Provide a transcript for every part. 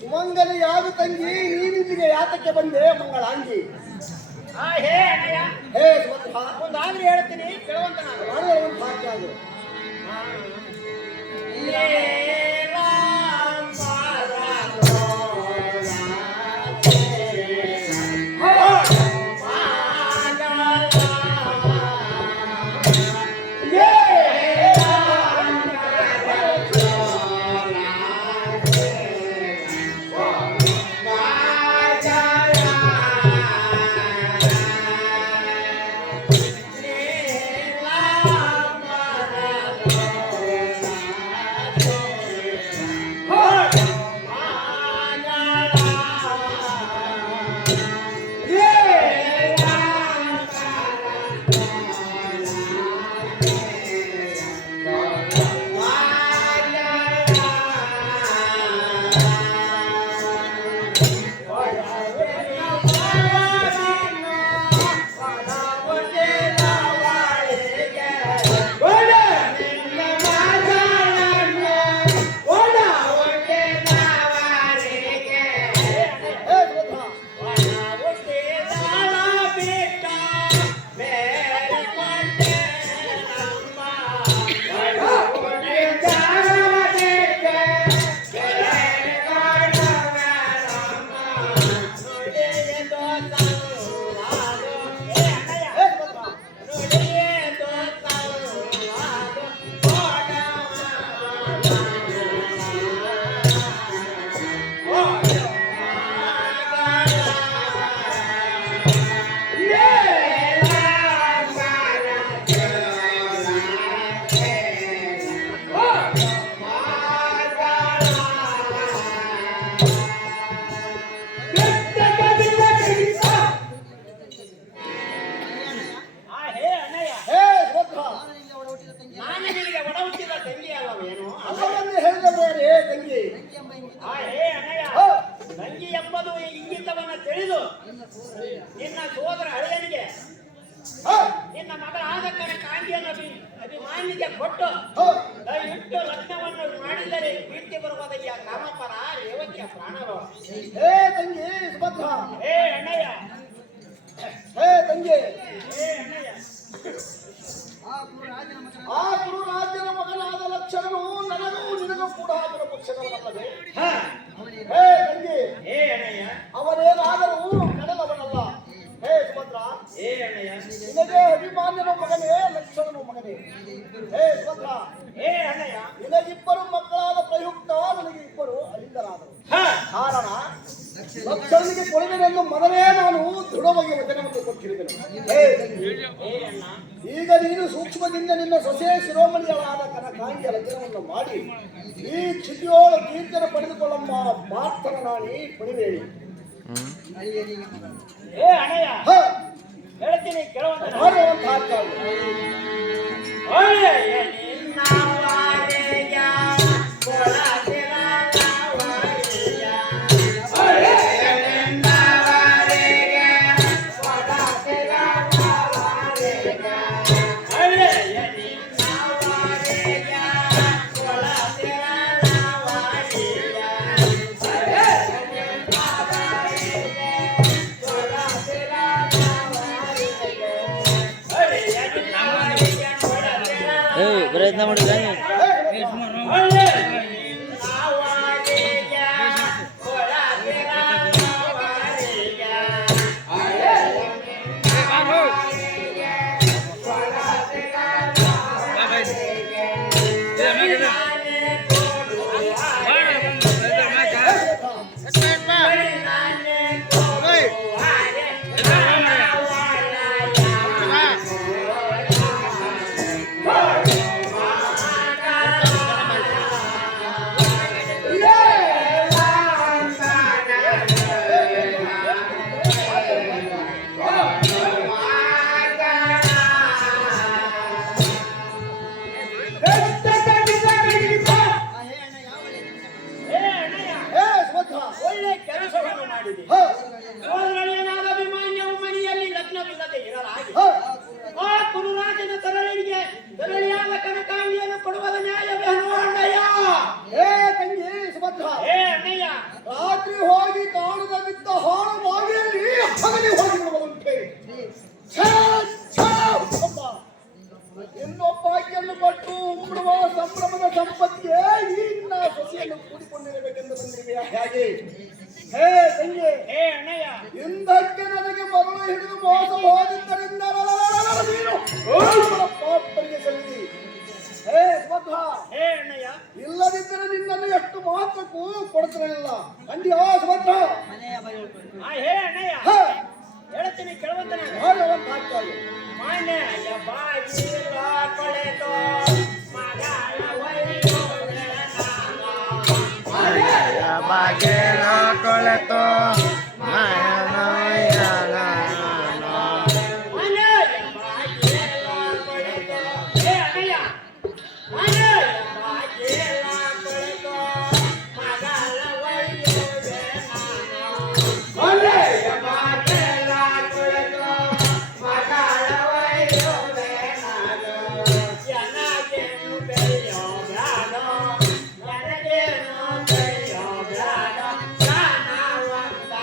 ಸುಮಂಗಲಿ ಯಾವ ತಂಗಿ ನೀನಿಲ್ಲಿಗೆ ಯಾತಕ್ಕೆ ಬಂದೆ ಮಂಗಳಾಂಗಿ? ಹೇ ಅಣ್ಣಯ್ಯ, ಹೇ ಸುಭದ್ರ, ಒಂದು ಆದ್ರೆ ಹೇಳ್ತೀನಿ ಕೇಳುವಂತ ನಾನು. ಒಂದು ಭಾಗ್ಯ ಅದು. ತಂಗಿ ಎಂಬುದು ಇಂಗಿತವನ್ನ ತಿಳಿದು ನಿನ್ನ ಸೋದರ ಹಳೆಯನಿಗೆ ನಿನ್ನ ಮಗಳಾದ ಕಾಂತಿಯನ್ನು ಅಭಿಮಾನಿಗೆ ಕೊಟ್ಟು ದಯವಿಟ್ಟು ಲಗ್ನವನ್ನು ಮಾಡಿದರೆ ಕೀರ್ತಿ ಬರುವುದಯ್ಯ ಕಾಮಪರ ರೇವತಿಯ ಪ್ರಾಣರು. ಹೇ ತಂಗಿ ಸುಭದ್ರ, ಹೇ ಅಣ್ಣಯ್ಯ, ಹೇ ತಂಗಿ, ಹೇ ಅಣ್ಣಯ್ಯ, ಆ ಗುರುರಾಜನ ಮಗನಾದ ಲಕ್ಷಣನು ನನಗೂ ನಿನಗೂ ಕೂಡ ಅದರ ಪಕ್ಷಗಳಲ್ಲವೇ? ಹೇ ತಂಗಿ, ಹೇ ಅಣ್ಣಯ್ಯ, ಅವನೇನಾದರೂ ಕಡಲವನಲ್ಲ. ಹೇ ಸುಭದ್ರ, ಹೇ ಅಣ್ಣಯ್ಯ, ನಿನಗೆ ಅಭಿಮಾನ್ಯನ ಮಗನೇ ಲಕ್ಷಣನು ಮಗನೇ. ಹೇ ಸುಭದ್ರ, ಹೇ ಅಣ್ಣಯ್ಯ, ನಿನಗಿಬ್ಬರು ಮಕ್ಕಳಾದ ಪ್ರಯುಕ್ತ ನನಗೆ ಇಬ್ಬರು ಅಲಿಂದರಾದರು. ಕಾರಣ ಲಕ್ಷಣನಿಗೆ ಕೊಡುವೆನೆಂದು ಮೊದಲೇ ನಾನು ದೃಢವಾಗಿ ವಚನವನ್ನು ಕೊಟ್ಟಿರುವೆನು. ಈಗ ನೀನು ಸೂಕ್ಷ್ಮದಿಂದ ನಿನ್ನ ಸೊಸೆ ಶಿರೋಮಣಿಯಳಾದ ಕನಕಾಂಗಿಯ ಲಗ್ನವನ್ನು ಮಾಡಿ ಈ ಕ್ಷಿತಿಯೋಳ ಕೀರ್ತನ ಪಡೆದುಕೊಳ್ಳಮ್ಮ ಪ್ರಾರ್ಥನ ನಾಣಿ ಪಣಿವೇಳಿ. ಹೇ ಅಣ್ಣಯ್ಯ, ಹೇಳ್ತೀನಿ ಕೇಳುವಂತ ಪ್ರಯತ್ನ ಮಾಡಿದ ಹೇ ತಂಗಿ ಸುಭದ್ರ, ಹೇ ಅಣ್ಣಯ್ಯ, ಕೊಡುವ ಸಂಭ್ರಮದ ಸಂಪತ್ತಿಗೆ ಈ ನಿನ್ನ ಸೊಸೆಯನ್ನು ಕೂಡಿಕೊಂಡಿರಬೇಕೆಂದು ಬಂದಿರುವೆಯಾ ಹೇಗೆ? ಹೇ ತಂಗಿ, ಹೇ ಅಣ್ಣಯ್ಯ, ಹಿಂದಕ್ಕೆ ನನಗೆ ಮರಳು ಹಿಡಿದು ಮೋಸ ಹೋಗಿದ್ದರಿಂದ ನೀನು ಪಾಪರಿಗೆ ಸಲ್ಲಿಸಿ. ಹೇ ಸುಭದ್ರ, ಹೇ ಅಣ್ಣಯ್ಯ, ಇಲ್ಲದಿದ್ದರೆ ನಿನ್ನನ್ನು ಎಷ್ಟು ಮಾತ್ರಕ್ಕೂ ಕೊಡ್ತಿರಲಿಲ್ಲ. ಅಂದ್ಯೋ ಸುಭದ್ರ? ಹೇ ಅಣ್ಣಯ್ಯ, ಹೇ, ಹೇಳ್ತೀನಿ ಕೇಳುವಂತನ ಹಾಡುವಂತ ಹಾಕ್ತಾರೆ. ಮನೆಯ ಬಾಗಿಲ ಕೊಳೆತೋ ಮಗಳ ಒಯ್ಯೋದೆ ನಾನು. ಮನೆಯ ಬಾಗಿಲ ಕೊಳೆತೋ ಮನೆಯ ಮನೆಯ ಬಾಗಿಲ ಕೊಳೆತೋ. ಹೇ ಅಣ್ಣಯ್ಯ, ಮನೆಯ ಬಾಗಿಲ ಕೊಳೆತೋ ಮಗಳ ಒಯ್ಯೋದೆ ನಾನು. ಮನೆಯ ಬಾಗಿಲ ಕೊಳೆತೋ ಮಗಳ ಒಯ್ಯೋದೆ ನಾನು. ನನಗೇನು ಬೆಳೆಯೋ ಬ್ಯಾಡ, ನನಗೇನು ಬೆಳೆಯೋ ಬ್ಯಾಡ, ನಾನವಂತರ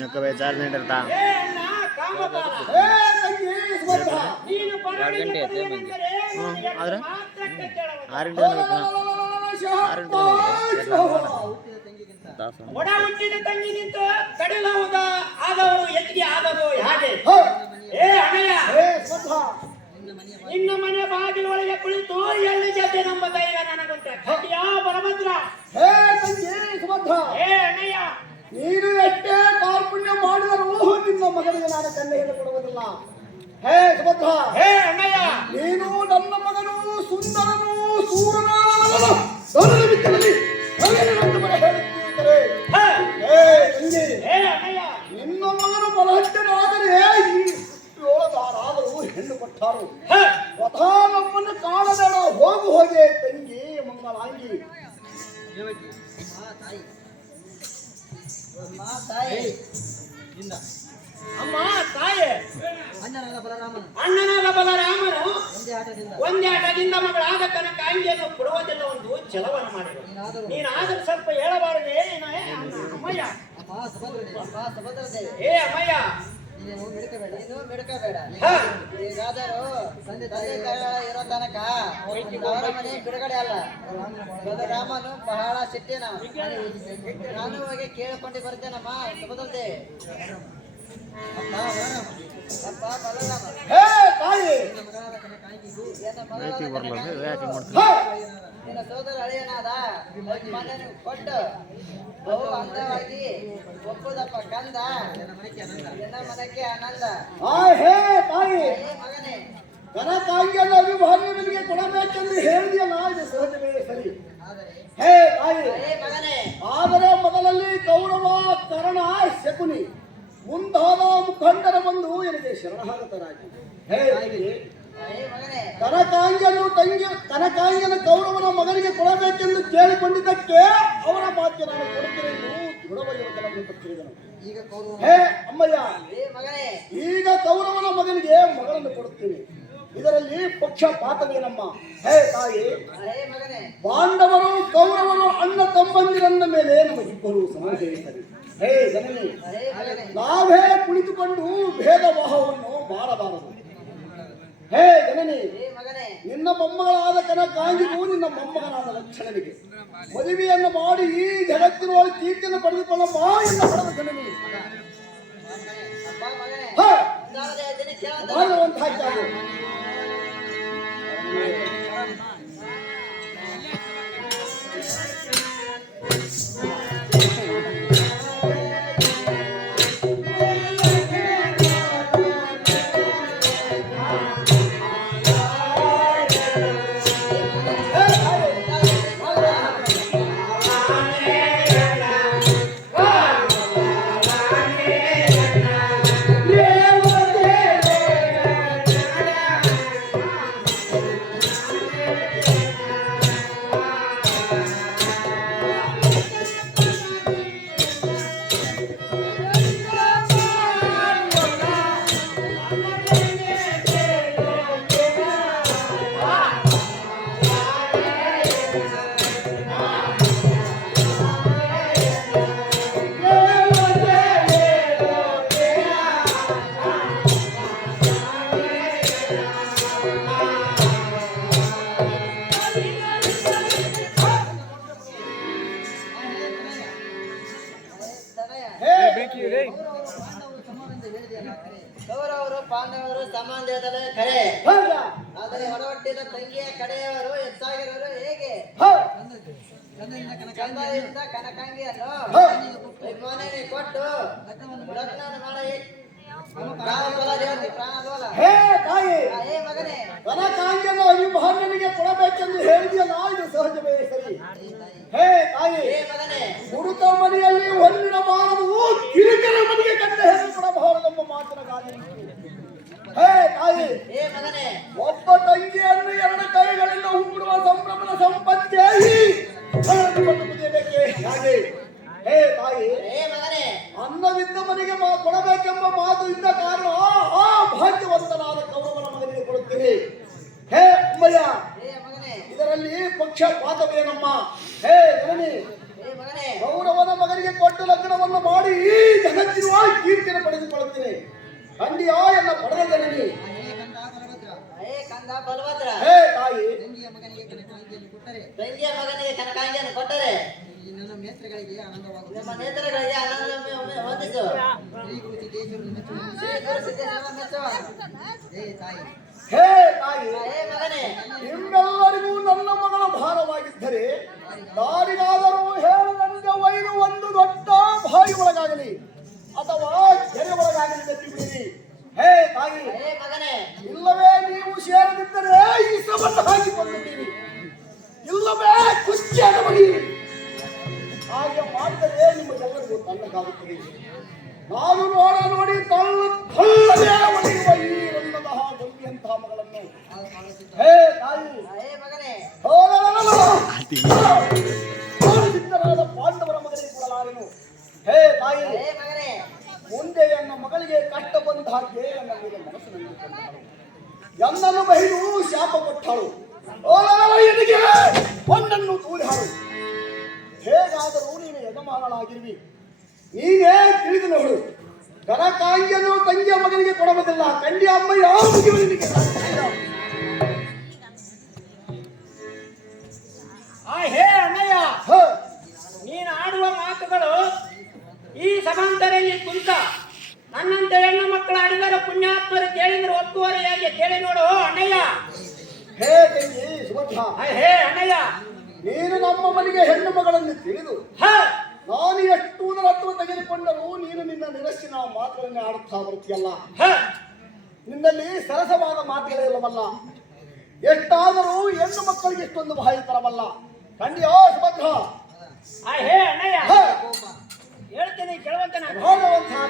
नको बे 4 मिनिट ಇರ್ತಾ ಹೇ ತಂಗಿ ಸುಭದ್ರ, ನೀನು 2 ಗಂಟೆ ಆಯ್ತು ಬರಬೇಕೆಂದರೆ ಆದ್ರೆ ಮಾತ್ರಕ್ಕೆ ಕೇಳಬಹುದು. 6 ಗಂಟೆ ತಾಸು ಒಡ ಹುಟ್ಟಿದ ತಂಗಿ ನಿಂತು ಕಡಲವುದ ಆದವರು ಎತ್ತಿಗೆ ಆದವರು ಹಾಗೆ. ಹೇ, ಏ ಅಣ್ಣಯ್ಯ, ಹೇ ಸುಭದ್ರ, ನಿನ್ನ ಮನೆ ಬಾಗಿಲೊಳಗೆ ಕುಳಿತು ಎಳ್ಳು ಜೊತೆ ನಂಬ ಧೈರ್ಯ ನನಗುಂಟ. ಕಟ್ಟಿಯಾ ಬಲಭದ್ರ. ಹೇ ತಂಗಿ ಸುಭದ್ರ, ಏ ಅಣ್ಣಯ್ಯ, ನೀನು ಎಷ್ಟೇ ಕಾರ್ಪುಣ್ಯ ಮಾಡಿದರೂ ನಿನ್ನ ಮಗನಿಗೆ ನಾನು ಕನ್ಯೆಯನ್ನು ಕೊಡುವುದಿಲ್ಲ. ಹೇ ಸುಭದ್ರ, ಏ ಅಣ್ಣಯ್ಯ, ನೀನು ನನ್ನ ಮಗನು ಸುಂದರನು ಸೂರನಾದವನು. ದೊರೆಯ ಮಿತ್ರರಲ್ಲಿ ನನಗೇನೆಂದು ಬರ ಹೇಳುತ್ತಿದ್ದರೆ, ಹೇ, ಹೇ ತಂಗಿ, ಏ ಅಣ್ಣಯ್ಯ, ನಿನ್ನ ಮಗನು ಬಲಹಟ್ಟನಾದರೆ ಈ ಯೋಳದಾರಾದರೂ ಹೆಣ್ಣು ಕೊಟ್ಟಾರು. ಹೇ, ಸ್ವತಃ ನಮ್ಮನ್ನು ಕಾಣಬೇಡ, ಹೋಗು ಹೋಗೆ ತಂಗಿ ಮಂಗಳಾಂಗಿ. ಅಮ್ಮ ತಾಯಿ, ಅಣ್ಣನಾದ ಬಲರಾಮನು ಒಂದೇ ಆಟದಿಂದ ಮಗಳಾದ ತನಕ ಅಂಗಿಯನ್ನು ಕೊಡುವುದಿಲ್ಲ ಒಂದು ಛಲವನ್ನು ಮಾಡಿದರು. ನೀನಾದರೂ ಸ್ವಲ್ಪ ಹೇಳಬಾರದೆ ಅಮ್ಮಯ್ಯ? ಏ ಅಮ್ಮಯ್ಯ, ಹಾ, ಈಗಾದರೂ ತಂದೆ ಇರೋ ತನಕ ಅವರ ಮನೆ ಬಿಡುಗಡೆ ಅಲ್ಲ. ಬಲರಾಮನು ಬಹಳ ಸಿಟ್ಟಿನ. ನಾನು ಹೋಗಿ ಕೇಳಿಕೊಂಡು ಬರ್ತೇನಮ್ಮ. ಸುಭದ್ರತೆ, ಅಪ್ಪ ಬಲರಾಮ, ಹೇ ತಾಯಿ, ಎನ್ನ ಮಗಳಾದ ಹೇ, ನಿನ್ನ ಸೋದರ ಅಳಿಯನಾದ ಮನೆಯನ್ನು ಕೊಟ್ಟು ಬಹು ಅಂದವಾಗಿ ಒಪ್ಪುದಪ್ಪ ಕಂದ. ಎನ್ನ ಮನಕ್ಕೆ ಆನಂದ. ಹೇ ತಾಯಿ, ಏ ಮಗನೇ, ಕನಕಾಂಗಿಯನ್ನು ಅವಿಭಾಗ್ಯನಿಗೆ ಕೊಡಬೇಕೆಂದು ಹೇಳಿದೆಯಲ್ಲ, ಇದು ಸಹಜವೇ ಸರಿ. ಆದರೆ ಹೇ ತಾಯಿ, ಏ ಮಗನೇ, ಆದರೆ ಮೊದಲಲ್ಲಿ ಕೌರವ ಕರ್ಣ ಶಕುನಿ ಮುಂದಾದ ಮುಖಂಡರ ಬಂದು ನನಗೆ ಶರಣಾಗತರಾಗಿ. ಹೇ ತಾಯಿ, ಏ ಮಗನೇ, ಕನಕಾಂಗಿನ ಕೌರವನ ಮಗನಿಗೆ ಕೊಡಬೇಕೆಂದು ಕೇಳಿಕೊಂಡಿದ್ದಕ್ಕೆ ಅವರ ಮಾತಿಗೆ ನಾನು ಕೊಡುತ್ತೇನೆಂದು ದೃಢವಾಗಿ ವಚನವನ್ನು ಕೊಟ್ಟಿರುವೆನು. ಈಗ ಕೌರವ, ಹೇ ಅಮ್ಮಯ್ಯ, ಏ ಮಗನೇ, ಈಗ ಕೌರವನ ಮಗನಿಗೆ ಮಗಳನ್ನು ಕೊಡುತ್ತೇನೆ. ಇದರಲ್ಲಿ ಪಕ್ಷಪಾತವೇನಮ್ಮ? ಹೇ ತಾಯಿ, ಏ ಮಗನೇ, ಪಾಂಡವರು ಕೌರವರು ಅಣ್ಣ ತಮ್ಮಂದಿರನ್ನ ಮೇಲೆ ನಮಗಿಬ್ಬರು ಸಮಾಜಯಿದ್ದಾರೆ. ಹೇ ಜನನಿ, ಏ ಮಗನೇ, ನಾವೇ ಕುಳಿತುಕೊಂಡು ಭೇದ ಭಾವವನ್ನು ಮಾಡಬಾರದು. ಹೇ ಜನನಿ, ಏ ಮಗನೇ, ನಿನ್ನ ಮೊಮ್ಮಗಳಾದ ಕನಕಾಂಗಿಗೂ ನಿನ್ನ ಮೊಮ್ಮಗನಾದ ಲಕ್ಷಣನಿಗೆ ಮದುವೆಯನ್ನು ಮಾಡಿ ಈ ಜಗತ್ತಿನೊಳಗೆ ಕೀರ್ತಿಯನ್ನು ಪಡೆದುಕೊಳ್ಳಮ್ಮ ಎನ್ನ ಹೊಡೆದ ಜನನಿ. ಅಪ್ಪ ಮಗನೇ, ಹೇ, ಮುಂದಾಗದೆ ಇದ್ದೀನಿ ಕೇಳಂತ. ಮಾಡುವಂತ ಹಾಕ್ಯಾರು. ಕೌರವರು ಪಾಂಡವರು ಸಂಬಂಧದಲ್ಲೇ ಖರೆ, ಹೌದ? ಆದರೆ ಹೊರಹೊಟ್ಟಿದ ತಂಗಿಯ ಕಡೆಯವರು ಹೆಚ್ಚಾಗಿರೋರು ಹೇಗೆ? ಹ, ಚಂದದಿಂದ ಕನಕಾಂಗಿಯನ್ನು ಹ. ಮನೆಗೆ ಕೊಟ್ಟು ಲಗ್ನ ಮಾಡಿ ಪ್ರಾಣದೋಲ ದೇವತೆ ಪ್ರಾಣದೋಲ. ಹೇ ತಾಯಿ, ಹೇ ಮಗನೇ, ಕನಕಾಂಗಿಯನ್ನು ಅಭಿಮನ್ಯನಿಗೆ ಕೊಡಬೇಕೆಂದು ಹೇಳಿದೆಯಲ್ಲ, ಇದು ಸಹಜವೇ ಸರಿ. ಹೇ ತಾಯಿ, ಹೇ ಮಗನೇ, ಹುಡುಕ ಮನೆಯಲ್ಲಿ ಹೊರಡಬಾರದು, ಕಿರಿಕರ ಮನೆಗೆ ಕಂಡ ಹೆಸರು ಕೊಡಬಾರದೆಂಬ ಮಾತಿನ ಗಾದೆ ಉಂಟು. ಹೇ ತಾಯಿ, ಹೇ ಮಗನೇ, ಒಬ್ಬ ತಂಗಿಯನ್ನು ಎರಡು ಕೈಗಳಿಂದ ಹುಟ್ಟಿರುವ ಸಂಭ್ರಮದ ಸಂಪತ್ತಿಗೆ ಈ ಹಣವನ್ನು ಕೊಟ್ಟು ಮುಗಿಯಬೇಕೆ ಹಾಗೆ. ಹೇ ತಾಯಿ, ಹೇ ಮಗನೇ, ಅನ್ನವಿದ್ದ ಮನೆಗೆ ಕೊಡಬೇಕೆಂಬ ಮಾತು ಇದ್ದ ಕಾರಣ ಆ ಭಾಗ್ಯವಂತನಾದ ಕೌರವನ ಮಗನಿಗೆ ಕೊಡುತ್ತೇನೆ. ಹೇ ಅಮ್ಮಯ್ಯ, ಹೇ ಮಗನೇ, ಇದರಲ್ಲಿ ಪಕ್ಷಪಾತವೇನಮ್ಮ? ಹೇ ಜನನಿ, ಹೇ ಮಗನೇ, ಕೌರವನ ಮಗನಿಗೆ ಕೊಟ್ಟು ಲಗ್ನವನ್ನು ಮಾಡಿ ಈ ಜಗತ್ತಿರುವ ಕೀರ್ತಿಯನ್ನು ಪಡೆದುಕೊಳ್ಳುತ್ತೇನೆ. ಖಂಡಿಯ ಎನ್ನ ಪಡೆದ ಜನನಿ. ಹೇ ಕಂದ ಬಲಭದ್ರ, ಹೇ ತಾಯಿ, ತಂಗಿಯ ಮಗನಿಗೆ ಕನಕಾಂಗಿಯನ್ನು ಕೊಟ್ಟರೆ ನನ್ನ ನೇತ್ರಗಳಿಗೆ ಆನಂದವಾಗುತ್ತದೆ. ನಿಮ್ಮ ನೇತ್ರಗಳಿಗೆ ಆನಂದ ಹೊಂದಿಸು. ಶ್ರೀ ಗುರು ಸಿದ್ದೇಶ್ವರ ಮೆಚ್ಚುವ. ಹೇ ತಾಯಿ, ಹೇ ತಾಯಿ, ಹೇ ಮಗನೇ, ನಿಮ್ಮೆಲ್ಲರಿಗೂ ನನ್ನ ಮಗಳ ಭಾರವಾಗಿದ್ದರೆ ಯಾರಿಗಾದರೂ ಹೇಳದಂತೆ ವೈರು ಒಂದು ದೊಡ್ಡ ಬಾಯಿ ಒಳಗಾಗಲಿ ಅಥವಾ ಕೆರೆ ಒಳಗಾಗಲಿ ಬಿಟ್ಟಿರಿ. ಹೇ ತಾಯಿ, ಹೇ ಮಗನೇ, ಇಲ್ಲವೇ ನೀವು ಸೇರದಿದ್ದರೆ ಈ ಸಭನ್ನು ಹಾಕಿಕೊಂಡಿದ್ದೀರಿ, ಇಲ್ಲವೇ ಕುಚ್ಚಿಯನ್ನು ಬಗೆಯಿರಿ. ಹಾಗೆ ಮಾಡಿದರೆ ನಿಮಗೆಲ್ಲರಿಗೂ ತಣ್ಣಗಾಗುತ್ತದೆ. ನಾನು ನೋಡಿ ತಳ್ಳದೇ ಒಡೆಯುವ ಈ ರನ್ನತಹ ಗಂಬಿಯಂತಹ ಮಗಳನ್ನು. ಹೇ ತಾಯಿ, ಹೇ ಮಗನೇ, ಸಿದ್ಧರಾದ ಪಾಂಡವರ ಮಗನಿಗೆ ಕೊಡಲಾರೆನು. ಹೇ ತಾಯಿ, ಹೇ ಮಗನೇ, ಮುಂದೆ ನನ್ನ ಮಗಳಿಗೆ ಕಷ್ಟ ಬಂದ ಹಾಗೆ ನನ್ನ ಮೇಲೆ ಮನಸ್ಸು ನಂಬಿಕೊಂಡಳು. ಎನ್ನನ್ನು ಬಹಿದು ಶಾಪ ಕೊಟ್ಟಳು. ಎನಿಗೆ ಒಂದನ್ನು ತೂರಿಹಾಳು. ಹೇಗಾದರೂ ನೀನು ಯಜಮಾನಳಾಗಿರುವಿ, ನೀನೇ ತಿಳಿದು ನೋಡು. ಕನಕಾಂಗಿಯನ್ನು ತಂಗಿಯ ಮಗನಿಗೆ ಕೊಡಬಹುದಿಲ್ಲ. ಕಂಡಿ ಅಮ್ಮ ಯಾವ ಮುಗಿವನಿಗೆ ಹೇ ಅಣ್ಣಯ್ಯ, ನೀನು ಆಡುವ ಮಾತುಗಳು ಈ ಸಭಾಂತರಲ್ಲಿ ಕುಂತ ನನ್ನಂತೆ ಹೆಣ್ಣು ಮಕ್ಕಳು ಆಡಿದರ ಪುಣ್ಯಾತ್ಮರು ಕೇಳಿದ್ರೆ ಒಪ್ಪುವರೆ ಹೇಗೆ ಕೇಳಿ ನೋಡು ಅಣ್ಣಯ್ಯ. ಹೇ ತಂಗಿ ಸುಭದ್ರ, ಹೇ ಅಣ್ಣಯ್ಯ, ನೀನು ನಮ್ಮ ಮನೆಗೆ ಹೆಣ್ಣು ಮಗಳನ್ನು ತಿಳಿದು ನಾನು ಎಷ್ಟು ರತ್ವ ತೆಗೆದುಕೊಂಡರೂ ನೀನು ನಿನ್ನ ನಿರಸ್ಸಿನ ಮಾತುಗಳನ್ನೇ ಆಡುತ್ತಾ ಬರುತ್ತೀಯಲ್ಲ. ನಿನ್ನಲ್ಲಿ ಸರಸವಾದ ಮಾತುಗಳೇ ಇಲ್ಲವಲ್ಲ. ಎಷ್ಟಾದರೂ ಹೆಣ್ಣು ಮಕ್ಕಳಿಗೆ ಎಷ್ಟೊಂದು ಬಾಯಿ ತರವಲ್ಲ. ಖಂಡಿಯೋ ಸುಭದ್ರ, ಹೇ ಅಣ್ಣಯ್ಯ, ಹೇಳ್ತೇನೆ ಕೇಳುವಂತ ನಾನು. ಮಾಡುವಂತಹ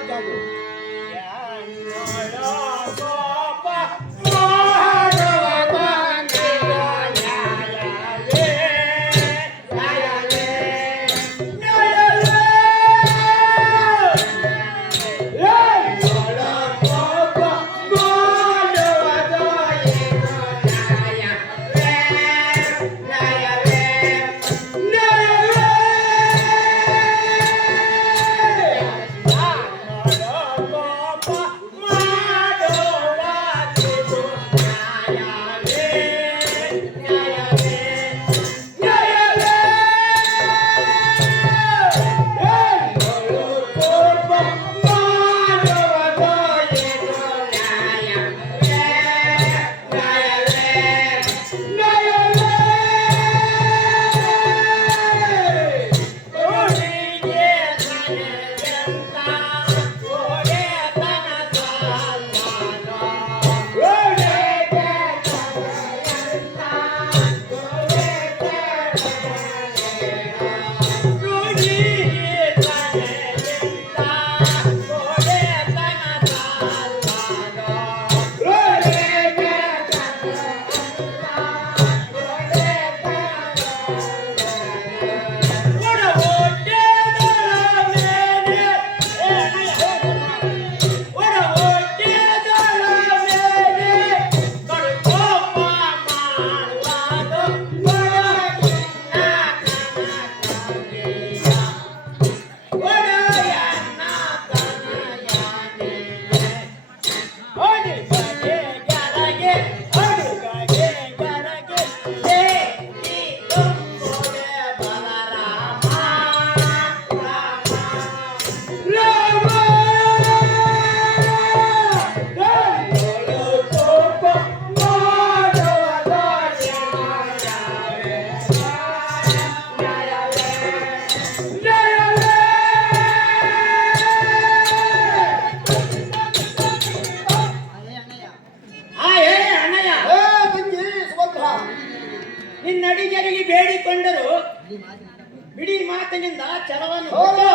ಬಿಡಿ ಮಾತಿನಿಂದ ಛಲವನ್ನು ಓ, ಬಿಟ್ಟು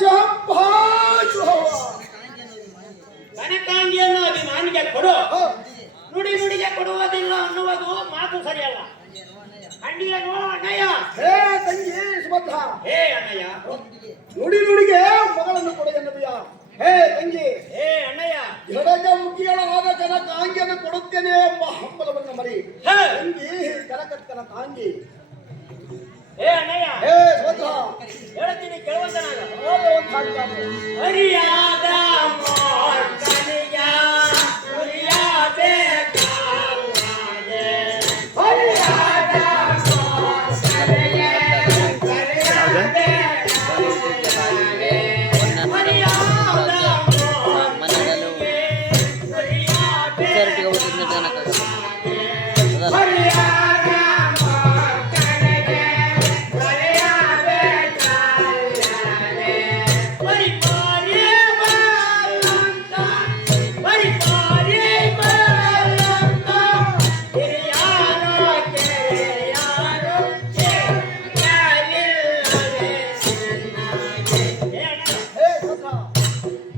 ಶಹಬ್ಬಾಷ್ ಹವ್ವ. ಕನಕಾಂಗಿಯನ್ನು ಅಭಿಮಾನಿಗೆ ಕೊಡು. ಹ, ನುಡಿ ನುಡಿಗೆ ಕೊಡುವುದಿಲ್ಲ ಅನ್ನುವುದು ಮಾತು ಸರಿಯಲ್ಲ. ಅಂಡಿಯನು ಅಣ್ಣಯ್ಯ. ಹೇ ತಂಗಿ ಸುಭದ್ರ, ಹೇ ಅಣ್ಣಯ್ಯ. ನುಡಿ ನುಡಿಗೆ ಮಗಳನ್ನು ಕೊಡು ಎನ್ನುವುದೆಯಾ? ಹೇ ತಂಗಿ, ಹೇ ಅಣ್ಣಯ್ಯ. ಎಡಗ ಮುಗಿಗಳಾದ ಕನಕಾಂಗಿಯನ್ನು ಕೊಡುತ್ತೇನೆ ಎಂಬ ಹಂಬಲವನ್ನು ಮರಿ. ಹೇ ತಂಗಿ ಕನಕಾಂಗಿ. ಹೇ ಅಣ್ಣಯ್ಯ. ಹೇ ಸುಭದ್ರ, ಹೇಳ್ತೀನಿ ಕೇಳುವಂತನಾಗ. ಹರಿಯಾದ ಹರಿಯಾದ ಮೋರ್ಕನಿಯ ಹುರಿಯಬೇಕಾಗಿದೆ. ಹರಿಯಾದ ಮೋರ್ಕನಿಯ ಕರೆಯಬೇಕಾಗಿದೆ. ಹರಿಯಾದ ಮೋರ್ಕನಿಗೆ ಮೆಚಾರಿಟಿಗೆ ಹೋಗ್ತಿದ್ದ ಜನಕ್ಕಾಗಲ್ಲ ಅದಲ್ಲ ಹರಿಯಾದ ಮೋರ್ಕನಿಗೆ ಕರೆಯಬೇಕಾಗಿದೆ. ಪರಿಪಾರಿ ಬಲ್ಲಂತ, ಪರಿಪಾರಿ ಬಲ್ಲಂತ, ಹಿರಿಯಾರು ಕೆರೆಯಾರು ಕೇಳಲಿಲ್ಲವೇ ಚೆನ್ನಾಗಿ. ಹೇ ಸುಭದ್ರ,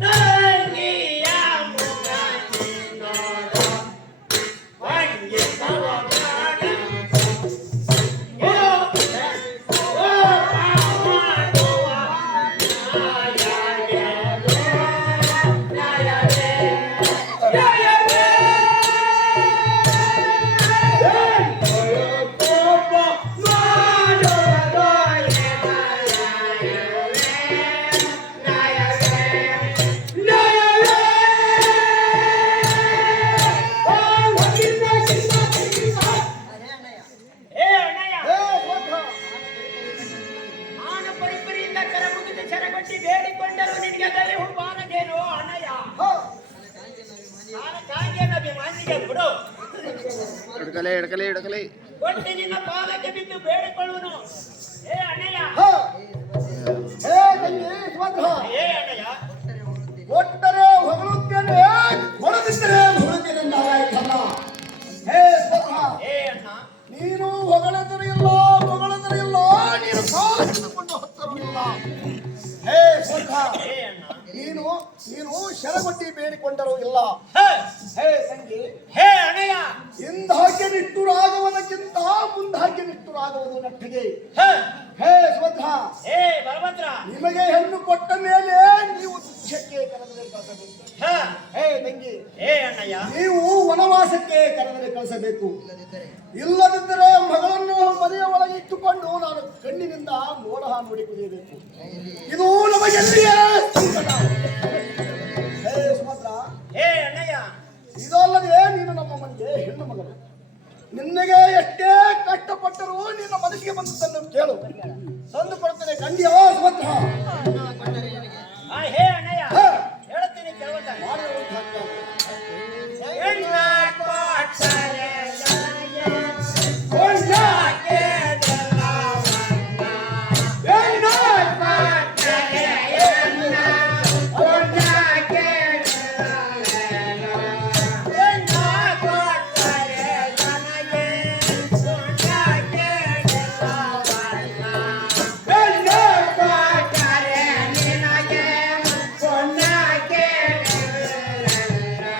ತಂಗಿಯ ಮುಖ ನೋಡು, ವಂಗಿಸವ ಬೇಡ. ಓ ಮಾಡುವ ನ್ಯಾಯವೇನು? ನ್ಯಾಯವೇ? ನ್ಯಾಯವೇ? ಕೋಪ ಮಾಡುವುದು ನ್ಯಾಯವೇ? ನ್ಯಾಯವೇ? ನ್ಯಾಯವೇ? ಹೇ ಅಣ್ಣಯ್ಯ. ಹೇ ಸುಭದ್ರ, ಆನ ಪರಿಪರಿಯಿಂದ ಕರಮುಗಿದು ಸರಗಟ್ಟಿ ಬೇಡಿಕೊಂಡರು ನಿನಗೆ ದಯವು ಬಾರದೇನು ಅಣ್ಣಯ್ಯ. ಹ, ಕಾಂಗಿಯನ್ನು ಅಭಿಮಾನಿಗೆ ಕೊಡು. ಹಿಡ್ಕಲಿ ಕೊಟ್ಟು ನಿನ್ನ ಪಾದಕ್ಕೆ ಬಿದ್ದು ಬೇಡಿಕೊಳ್ಳುವನು. ಹೇ ಅಣ್ಣಯ್ಯ. ಹ. ಹೇ ತಂಗಿ ಸುಭದ್ರ, ಹೇ ಅಣ್ಣಯ್ಯ. ಕೊಟ್ಟರೆ ಹೊಗಳುತ್ತೇನೆ, ಹೊಡೆದಿದ್ದರೆ ಹೊರಗಿನ ನಾಯಕನ. ಹೇ ಸುಭದ್ರ, ಹೇ ಅಣ್ಣ. ನೀನು ಹೊಗಳದರೂ ಇಲ್ಲ, ನೀನು ಕಾಲಿಟ್ಟುಕೊಂಡು ಹೊತ್ತರೂ ಇಲ್ಲ. ಹೇ ಸುಭದ್ರ, ಹೇ ಅಣ್ಣ. ನೀನು ಶರಗೊಟ್ಟಿ ಬೇಡಿಕೊಂಡರೂ ಇಲ್ಲ. ಹೇ ಹೇ ತಂಗಿ, ಹೇ ಅಣ್ಣಯ್ಯ. ಹಿಂದಾಕೆ ನಿಟ್ಟುರಾಗುವುದಕ್ಕಿಂತ ಮುಂದಾಕೆ ನಿಟ್ಟುರಾಗುವುದು ನಟ್ಟಿಗೆ. ಹೇ ಹೇ ಸುಭದ್ರ, ಹೇ ಬಲಭದ್ರ. ನಿಮಗೆ ಹೆಣ್ಣು ಕೊಟ್ಟ ಮೇಲೆ ನೀವು ದುಃಖಕ್ಕೆ ಕರೆದರೆ ಕಳಿಸಬೇಕು. ಹೇ ಹೇ ತಂಗಿ, ಹೇ ಅಣ್ಣಯ್ಯ. ನೀವು ವನವಾಸಕ್ಕೆ ಕರೆದರೆ ಕಳಿಸಬೇಕು. ಇಲ್ಲದಿದ್ದರೆ ಮಗಳನ್ನು ಮನೆಯ ಒಳಗೆ ಇಟ್ಟುಕೊಂಡು ನಾನು ಕಣ್ಣಿನಿಂದ ಮೋಡ ನೋಡಿ ಕುದಿಯಬೇಕು. ಇದು ನಮಗೆಲ್ಲಿಯೇ ಸಂಕಟ. ಹೇ ಸುಭದ್ರ, ಹೇ ಅಣ್ಣಯ್ಯ. ಇದಲ್ಲದೆ ನೀನು ನಮ್ಮ ಮನೆಗೆ ಹೆಣ್ಣು ಮಗಳು. ನಿನಗೆ ಎಷ್ಟೇ ಕಷ್ಟಪಟ್ಟರೂ ನಿನ್ನ ಮನಸ್ಸಿಗೆ ಬಂದದ್ದನ್ನು ಕೇಳು, ತಂದು ಕೊಡ್ತೇನೆ. ಕಂಡಿಯೋ ಸುಭದ್ರ? ಹೇ ಅಣ್ಣಯ್ಯ. ಹೇ, ಹೇಳ್ತೀನಿ ಕೇಳುವಂತ. ಮಾಡಿರುವಂತಹ ಕೆಲಸ. ಹೆಣ್ಣ ಕೊಟ್ಟರೆ ನನಗೆ ಕೊಂಡಾಕೆ ದೆಲ್ಲವನ್ನ. ಹೆಣ್ಣ ಕೊಟ್ಟರೆ ಹೆಣ್ಣ ಕೊಂಡಾಕೆ ದೆಲ್ಲವೇನು? ಹೆಣ್ಣ ಕೊಟ್ಟರೆ ನನಗೆ ಕೊಂಡಾಕೆ ದೆಲ್ಲವನ್ನ. ಹೆಣ್ಣ ಕೊಟ್ಟರೆ ನಿನಗೆ ಕೊಂಡಾಕೆ ದೆಲ್ಲವೇನು?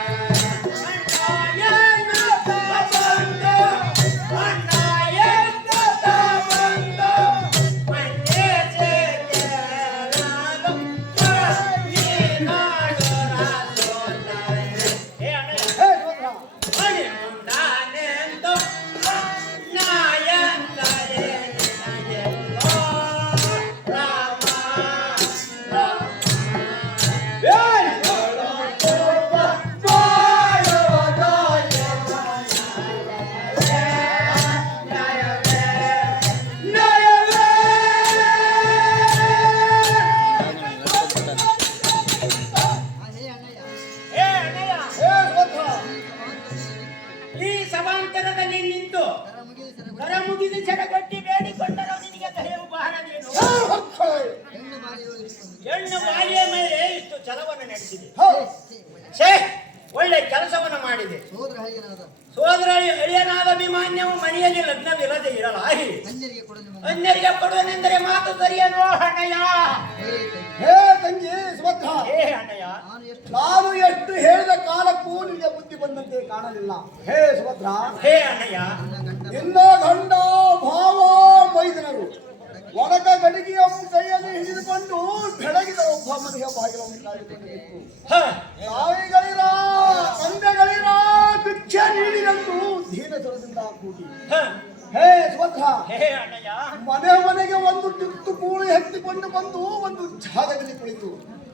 ಅಣ್ಣ ಏನು ತಗೊಂಡು, ಅಣ್ಣ ಏನು ತಗೊಂಡು, ಮನ್ನಿಸಿ ಕೇಳಲು ನೀನಾಡುರಾಸೋದಾರೆ. ಹೇ ಅಣ್ಣಯ್ಯ. ಹೇ ಸುಭದ್ರ, ಮನೆ ಮುಂದಾನೆಂದು ನಾಯಂದರೆ ನಿನಗೆಲ್ಲೋ ರಾಮ ರಾಮ. ಹೇ ಅಣ್ಣಯ್ಯ. ಹೇ ಸುಭದ್ರ, ಈ ಸಭಾಂತರದಲ್ಲಿ ನಿಂತು ಕರ ಮುಗಿದು ಸೆರಗೊಟ್ಟಿ ಬೇಡಿಕೊಂಡರು ನಿನಗೆ ದಯವು ಬಹಳವೇನು? ಹೇ ಮಕ್ಕಳೇ, ಹೆಣ್ಣು ಬಾಯಿಯ ಮೇಲೆ ಇಷ್ಟು ಛಲವನ್ನು ನಡೆಸಿದೆ. ಹೇ, ಛೇ, ಒಳ್ಳೆ ಕೆಲಸವನ್ನು ಮಾಡಿದೆ. ಸೋದರ ಹಳಿಯನಾದ ಸೋದರ ಅಳಿಯನಾದ ಅಭಿಮಾನ್ಯವು ಮನೆಯಲ್ಲಿ ಲಗ್ನವಿಲ್ಲದೆ ಇರಲಾಗಿ ಅನ್ಯರಿಗೆ ಕೊಡಲು ಅನ್ಯರಿಗೆ ಕೊಡುವನೆಂದರೆ ಮಾತು ಸರಿಯೇನೋ ಅಣ್ಣಯ್ಯ? ಹೇ ತಂಗಿ ಸುಭದ್ರ, ಹೇ ಅಣ್ಣಯ್ಯ, ನಾನು ಎಷ್ಟು ಹೇಳಿದ ಕಾಲಕ್ಕೂ ನಿಮಗೆ ಬುದ್ಧಿ ಬಂದಂತೆ ಕಾಣಲಿಲ್ಲ. ಹೇ ಸುಭದ್ರ, ಹೇ ಅಣ್ಣಯ್ಯ, ನಿನ್ನ ಗಂಡ ಭಾವ ಮೈದನರು ಒಣಕ ಗಡಿಗೆಯ ಕೈಯಲ್ಲಿ ಹಿಡಿದುಕೊಂಡು ಬೆಳಗಿದ ಒಬ್ಬ ಮನೆಯ ಬಾಗಿಲನ್ನು ಕಾಯ್ದುಕೊಂಡಿತ್ತು. ಹ, ತಾಯಿಗಳಿರ ತಂದೆಗಳಿರ ಭಿಕ್ಷೆ ನೀಡಿದಂದು ದೀನ ಸ್ವರದಿಂದ ಕೂಗಿ. ಹ, ಹೇ ಸುಭದ್ರ, ಹೇ ಅಣ್ಣಯ್ಯ, ಮನೆ ಮನೆಗೆ ಒಂದು ತುತ್ತು ಕೂಳಿ ಎತ್ತಿಕೊಂಡು ಬಂದು ಒಂದು ಜಾಗದಲ್ಲಿ ಕುಳಿತು.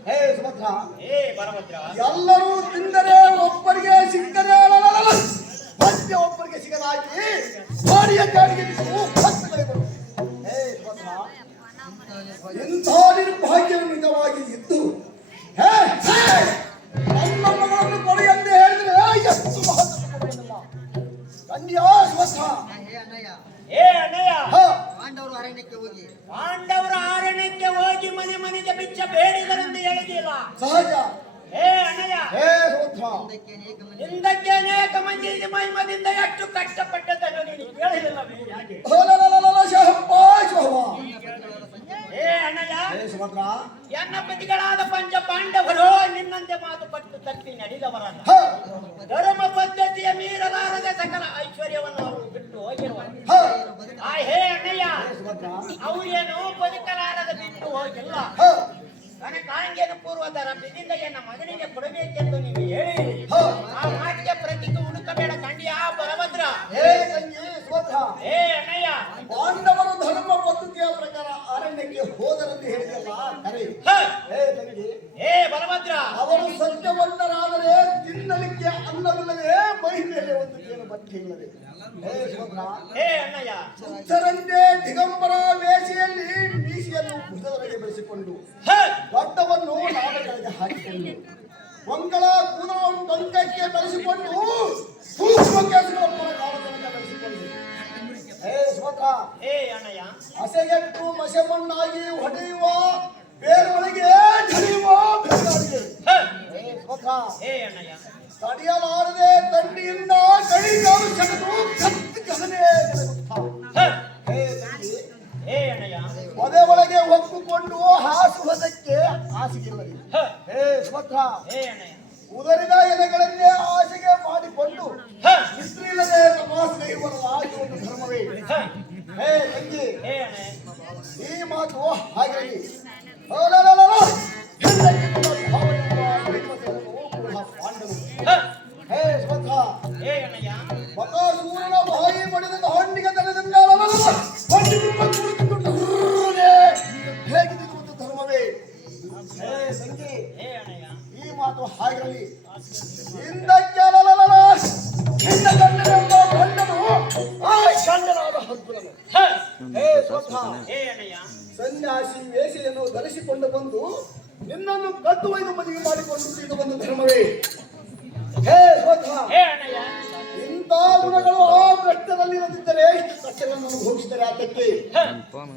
ಹೇ ಸುಭದ್ರ, ಹೇ ಬಲಭದ್ರ, ಎಲ್ಲರೂ ತಿಂದರೆ ಒಬ್ಬರಿಗೆ ಸಿಕ್ಕರೆ ಮತ್ತೆ ಒಬ್ಬರಿಗೆ ಸಿಗಲಾಗಿ ಬಾಡಿಯ ಕಾಡಿಗೆ ಬಿದ್ದು ಭಕ್ತಗಳಿದ್ದರು. ಹೇ ಸುಭದ್ರ, ಇಂಥ ನಿರ್ಭಾಗ್ಯವು ನಿಜವಾಗಿ ಇದ್ದು ಹೇ ಹೇ, ನನ್ನ ಮಗಳನ್ನು ಕೊಡಿ ಎಂದು ಹೇಳಿದ್ರೆ ಎಷ್ಟು ಮಹತ್ವ ಕೊಡುವುದಿಲ್ಲ. ಕನ್ಯಾ ಸುಭದ್ರ, ಹೇ ಅಣ್ಣಯ್ಯ, ಹೇ ಅಣ್ಣಯ್ಯ, ಹ, ಪಾಂಡವರು ಅರಣ್ಯಕ್ಕೆ ಹೋಗಿ ಪಾಂಡವರ ಅರಣ್ಯಕ್ಕೆ ಹೋಗಿ ಮನೆ ಮನೆಗೆ ಬಿಚ್ಚ ಬೇಡಿದರೆಂದು ಹೇಳಿದಿಲ್ಲ. ಸಹಜ. ಹೇ ಅಣ್ಣಯ್ಯ, ಹೇ ಸುಭದ್ರ, ಹಿಂದಕ್ಕೆ ಅನೇಕ ಮಂದಿ ಹಿಂದಕ್ಕೆ ಅನೇಕ ಮಂದಿ ಮಹಿಮದಿಂದ ಎಷ್ಟು ಕಷ್ಟಪಟ್ಟದನ್ನು ನೀನು ಕೇಳಿದಿಲ್ಲವೇ? ಯಾಕೆ? ಶಹಬ್ಬ ಶೋಭ. ಹೇ ಅಣ್ಣಯ್ಯ, ಹೇ ಸುಭದ್ರ, ಎನ್ನ ಪತಿಗಳಾದ ಪಂಚ ಪಾಂಡವರು ನಿನ್ನಂತೆ ಮಾತು ಪಟ್ಟು ತಪ್ಪಿ ನಡೆದವರಲ್ಲ. ಹ, ಧರ್ಮ ಪದ್ಧತಿಯ ಮೀರಲಾರದೆ ಸಕಲ ಐಶ್ವರ್ಯವನ್ನು ಅವರು ಬಿಟ್ಟು ಹೋಗಿರುವರು. ಹ, ಹೇ ಅಣ್ಣಯ್ಯ, ಸುಭದ್ರ, ಅವರೇನು ಬದುಕಲಾರದ ಬಿಟ್ಟು ಹೋಗಿಲ್ಲ. ಹ, ಕನಕಾಂಗಿಯನ್ನು ಪೂರ್ವದರ ಬಿದಿಂದ ಎನ್ನ ಮಗನಿಗೆ ಕೊಡಬೇಕೆಂದು ನೀವು ಹೇಳಿ ಹ. ಆ ಮಾತಿಗೆ ಪ್ರತಿಗೆ ಹುಡುಕಬೇಡ ಕಂಡಿಯ ಬಲಭದ್ರ. ಹೇ ತಂಗಿ ಸುಭದ್ರ, ಹೇ ಅಣ್ಣಯ್ಯ, ಪಾಂಡವರು ಧರ್ಮ ಪದ್ಧತಿಯ ಪ್ರಕಾರ ಅರಣ್ಯಕ್ಕೆ ಹೋದರೆಂದು ಹೇಳಿದಲ್ಲ ಕರೆ. ಹ, ಹೇ ತಂಗಿ, ಹೇ ಬಲಭದ್ರ, ಅವರು ಸತ್ಯವಂತರಾದರೆ ತಿನ್ನಲಿಕ್ಕೆ ಅನ್ನವಿಲ್ಲದೆ ಮೈ ಮೇಲೆ ಒಂದು ಜೇನು ಬಟ್ಟೆ ಇಲ್ಲದೆ. ಹೇ ಸುಭದ್ರ, ಹೇ ಅಣ್ಣಯ್ಯ, ಬುದ್ಧರಂತೆ ದಿಗಂಬರ ವೇಷೆಯಲ್ಲಿ ಮೀಸೆಯನ್ನು ಭುಜದೊಳಗೆ ಬೆಳೆಸಿಕೊಂಡು ಹ, ದೊಡ್ಡವನ್ನು ನಾಮಗಳಿಗೆ ಹಾಕಿಕೊಂಡು ಮಂಗಳ ಕೂದಲವನ್ನು ಟೊಂಕಕ್ಕೆ ಬೆಳೆಸಿಕೊಂಡು ಸೂಕ್ಷ್ಮ ಕೆಲಸಗಳನ್ನು ಕಾಲತನಕ ಬೆಳೆಸಿಕೊಂಡು ಹೇ ಸುಭದ್ರ, ಹೇ ಅಣ್ಣಯ್ಯ, ಹಸೆಗೆಟ್ಟು ಮಸೆ ಮಣ್ಣಾಗಿ ಹೊಡೆಯುವ ಬೇರೊಳಗೆ ಝರಿಯುವ ಬೆಳಗಾಡಿಗೆ. ಹ, ಹೇ ಸುಭದ್ರ, ಹೇ ಅಣ್ಣಯ್ಯ, ತಡೆಯಲಾರದೆ ತಂಡಿಯಿಂದ ಕೈಗಾಲು ಸೆಳೆದು ಕತ್ತು ಕಸನೆ ಕೆಳಗುತ್ತಾ. ಹ, ಹೇ ತಂಗಿ, ಹೇ ಅಣ್ಣಯ್ಯ, ಒದೆ ಒಳಗೆ ಹೊಕ್ಕುಕೊಂಡು ಹಾಸುವುದಕ್ಕೆ ಹಾಸಿಗೆಲ್ಲದೆ. ಹ, ಹೇ ಸುಭದ್ರ, ಹೇ ಅಣ್ಣಯ್ಯ, ಉದರಿದ ಎಲೆಗಳನ್ನೇ ಆಸೆಗೆ ಮಾಡಿಕೊಂಡು ಹ, ಇಲ್ಲದೆ ತಪಾಸಣೆ ಬರುವಾಗಿ ಒಂದು ಧರ್ಮವೇ. ಹ, ಹೇ ತಂಗಿ, ಹೇ ಅಣ್ಣಯ್ಯ, ಈ ಮಾತು ಹಾಗಾಗಿ ಪಾಂಡವರು. ಹ, ಹೇ ಸುಭದ್ರ, ಹೇ ಅಣ್ಣಯ್ಯ, ಬಕಾಸೂರನ ಬಾಯಿ ಬಡಿದ ದಾಂಡಿಗೆ ತಲೆದಿಂದ ಹೇಗಿದೆ ಒಂದು ಧರ್ಮವೇ. ಹೇ ತಂಗಿ, ಹೇ ಅಣ್ಣಯ್ಯ, ಈ ಮಾತು ಹಾಗಿರಲಿ. ಹಿಂದಕ್ಕೆ ಹಿಂದ ಗಂಡನೆಂಬ ಗಂಡನು ಆ ಗಂಡನಾದ ಹದ್ದುರನು. ಹ, ಹೇ ಸ್ವತಃ ಹೇ ಅಣ್ಣಯ್ಯ, ಸನ್ಯಾಸಿ ವೇಷೆಯನ್ನು ಧರಿಸಿಕೊಂಡು ಬಂದು ನಿನ್ನನ್ನು ಕದ್ದು ಒಯ್ದು ಮದುವೆ ಮಾಡಿಕೊಂಡು ಇದು ಒಂದು ಧರ್ಮವೇ. ಹೇ ಸ್ವತಃ ಹೇ ಅಣ್ಣಯ್ಯ, ಇಂಥ ಗುಣಗಳು ಆ ವ್ಯಕ್ತದಲ್ಲಿ ಇರದಿದ್ದರೆ ಇಷ್ಟು ಕಷ್ಟಗಳನ್ನು ಅನುಭವಿಸಿದರೆ ಅದಕ್ಕೆ. ಹ,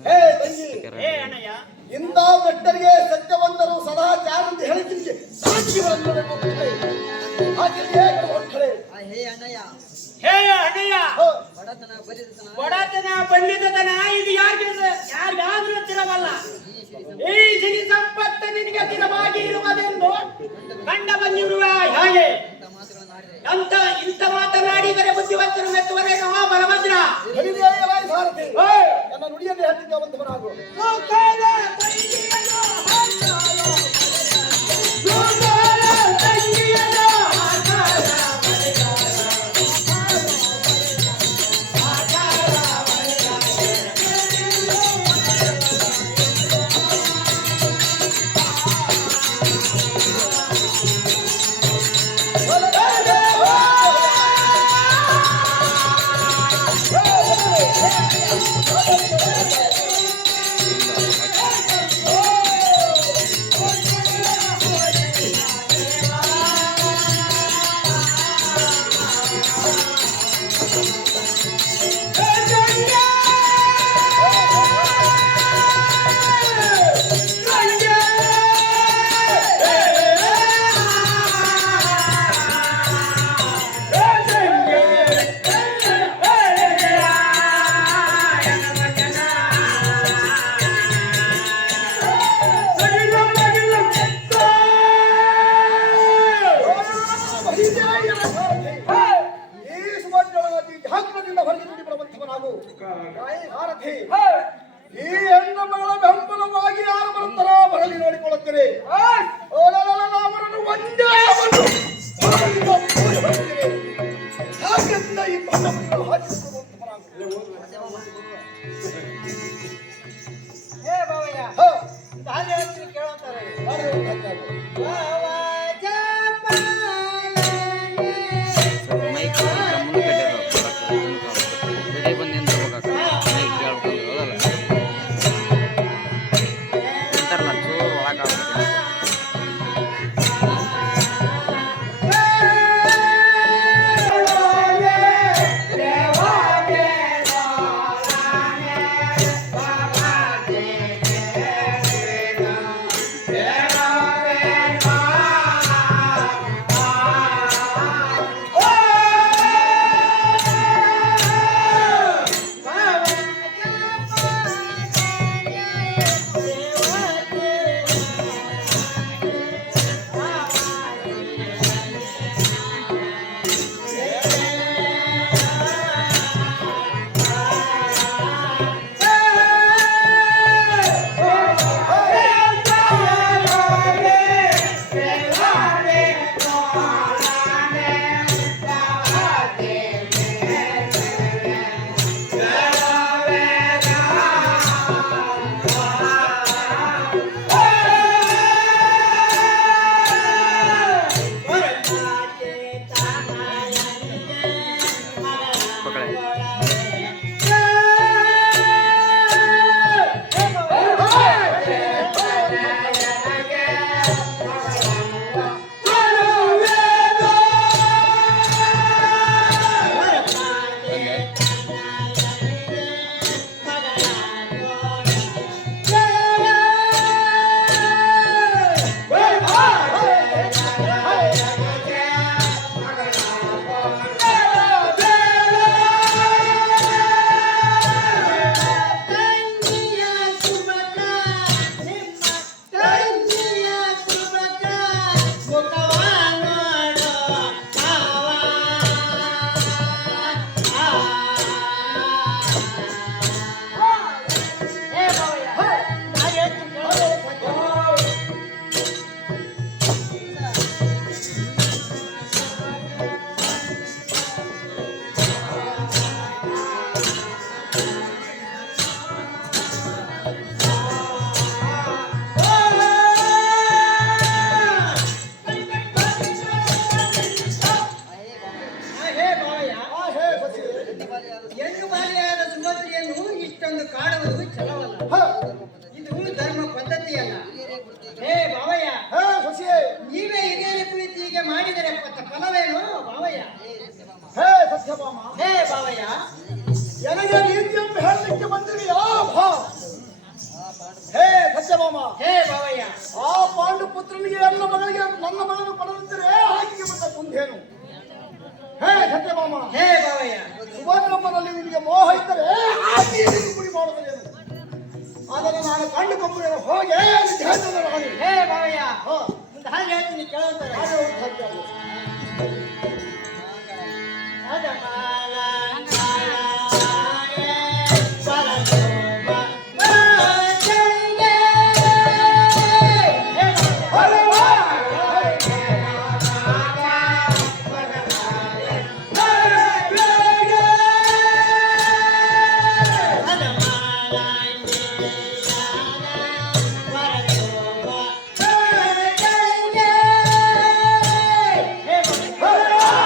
ಹೇ ತಂಗಿ, ಹೇ ಅಣ್ಣಯ್ಯ, ಇಂಥ ಭಕ್ತರಿಗೆ ಸತ್ಯವಂತರು ಸದಾಚಾರ ಅಂತ ಹೇಳಿದ್ರೆ ಸಾಕ್ಷಿಗಳನ್ನು ಹೇ ಅಣ್ಣಯ್ಯ, ಹೇ ಅಣ್ಣಯ್ಯ, ಬಡತನ ಬಲಿದತನ ಬಡತನ ಬಂದಿದ್ದತನ ಇದು ಯಾರಿಗಾದ್ರೂ ತಿರವಲ್ಲ. ಈ ಸಿರಿ ಸಂಪತ್ತು ನಿನಗೆ ತಿರವಾಗಿ ಇರುವುದೆಂದು ಕಂಡ ಬಂದಿರುವ ಹಾಗೆ ಇಂಥ ಮಾತುಗಳನ್ನು ಆಡಿದರೆ ಅಂತ ಇಂಥ ಮಾತನಾಡಿದರೆ ಬುದ್ಧಿವಂತರು ಮೆತ್ತುವರೇನೋ ಬಲಭದ್ರ. ನನ್ನ ನುಡಿಯಲ್ಲಿ ಹೇಳ್ತಿದ್ದವಂತವನಾಗು. ಲೋಕದ ತಂಗಿಯನು ಹಾಕಾಲ ಭಾರತಿ ಈ ಹೆಣ್ಣು ಮಗಳ ಬೆಂಬಲವಾಗಿ ಯಾರು ಬರ್ತಾರೋ ಬರಲಿ ನೋಡಿಕೊಳ್ಳುತ್ತೇನೆ. ಅವರನ್ನು ಒಂದೇ ಒಂದು ಹಾಗೆಂದ ಈ ಬಣ್ಣವನ್ನು ಹೇ ಬಾವಯ್ಯ ದಾರಿ ಹೇಳ್ತೀನಿ ಕೇಳೋತಾರೆ. ಮೈಕ್ ಮುಂದೆ ಕಟ್ಟಿರೋ ಬಂದು ನಿಂತಿರ್ಬೇಕಾಗ್ತದೆ ಮೈಕ್ ಕೇಳ್ಬೇಕಂದ್ರೆ ಹೌದಲ್ಲ ಅಂತಾರಲ್ಲ ಚೂರು ಒಳಗಾಗ್ಬೇಕು. ಹೆಣ್ಣು ಬಾಲಿಯಾದ ಸುಭದ್ರಿಯನ್ನು ಇಷ್ಟೊಂದು ಕಾಡುವುದು ಚಲವಲ್ಲ. ಇದು ಧರ್ಮ ಪದ್ಧತಿಯಲ್ಲ. ಹೇ ಬಾವಯ್ಯ ನೀವೇ ಇದೇ ಪ್ರೀತಿಗೆ ಮಾಡಿದರೆ ಫಲವೇನು ಬಾವಯ್ಯ? ಹೇ ಸತ್ಯಭಾಮ, ಹೇ ಬಾವಯ್ಯ ನನಗೆ ನೀತಿಯನ್ನು ಹೇಳಲಿಕ್ಕೆ ಬಂದಿದೆಯಾ? ಹೇ ಸತ್ಯಭಾಮ, ಹೇ ಬಾವಯ್ಯ ಆ ಪಾಂಡು ಪುತ್ರನಿಗೆ ಎಲ್ಲ ಮಗಳಿಗೆ ನನ್ನ ಮಗಳನ್ನು ಕೊಡದಿದ್ದರೆ ಆಕೆಗೆ ಬಂದ ಮುಂದೇನು? ಹೇ ಸತ್ಯಭಾಮ, ಹೇ ಬಾವಯ್ಯ ಸುಭದ್ರಮ್ಮನಲ್ಲಿ ನಿನಗೆ ಮೋಹ ಇದ್ದರೆ ಆಕೆ ಕುಡಿ ಮಾಡುತ್ತೇನೆ. ಆದರೆ ನಾನು ಕಂಡುಕೊಂಬುವ ಹೋಗಿ ಹೇಳ್ತೇನೆ ರಾಣಿ. ಹೇ ಬಾವಯ್ಯ ಹಾಗೆ ಹೇಳ್ತೀನಿ ಕೇಳುತ್ತಾರೆ. Hey!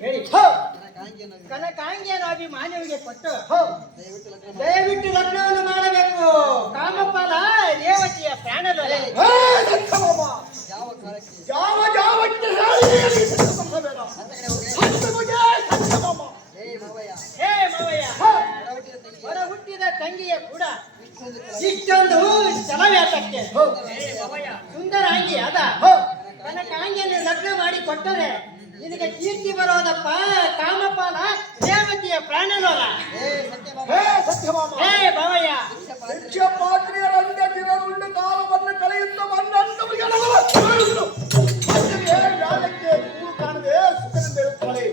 ಹೇಳಿ ಹ, ನನ್ನ ಕಾಂಗಿಯನ್ನು ಕನಕಾಂಗಿಯನ್ನು ಅಭಿಮಾನಿಯವರಿಗೆ ಕೊಟ್ಟು ಹ. ದಯವಿಟ್ಟು ಲಗ್ನವನ್ನು ಮಾಡಬೇಕು. ಕಾಮಪಾಲ ರೇವತಿಯ ಪ್ರಾಣದೊಲ. ಹೇ, ಸತ್ಯಭಾಮ, ಯಾವ ಕಾಲಕ್ಕೆ ಯಾವಕ್ಕೆ ಹೇಳಿ ಅಲ್ಲಿ ಸತ್ಯಭಾಮ. ಅಂತ ಕಡೆ ಹೋಗಿ ಸತ್ಯಭಾಮ, ಸತ್ಯಭಾಮ. ಹೇ ಮಾವಯ್ಯ ಹೇ ಮಾವಯ್ಯ, ಹ, ಹೊರಹುಟ್ಟಿದ ತಂಗಿ ಹೊರ ಹುಟ್ಟಿದ ತಂಗಿಯ ಕೂಡ ಇಷ್ಟೊಂದು ಇಷ್ಟೊಂದು ಛಲವ್ಯಾತಕ್ಕೆ ಹ, ಸುಂದರ ಅಂಗಿ ಅದ. ಹ. ಕನಕಾಂಗಿಯನ್ನು ಲಗ್ನ ಮಾಡಿ ಕೊಟ್ಟರೆ ನಿನಗೆ ಕೀರ್ತಿ ಬರೋದಪ್ಪ. ಕಾಮಪಾಲ ರೇವತಿಯ ಪ್ರಾಣಲೋಲ. ಹೇ ಸತ್ಯಭಾಮ ಹೇ, ಸತ್ಯಭಾಮ. ಹೇ ಭವಯ್ಯ, ಯಕ್ಷಪಾತ್ರಿಯರಂತೆ ದಿನದುಂಡ ಕಾಲವನ್ನು ಕಳೆಯುತ್ತ ಬಂದಂತವರಿಗೆ ವ್ಯಾಳಕ್ಕೆ ಕೂಳು ಕಾಣದೆ ಸುಖದಿಂದ ಇರುತ್ತಾಳೆ.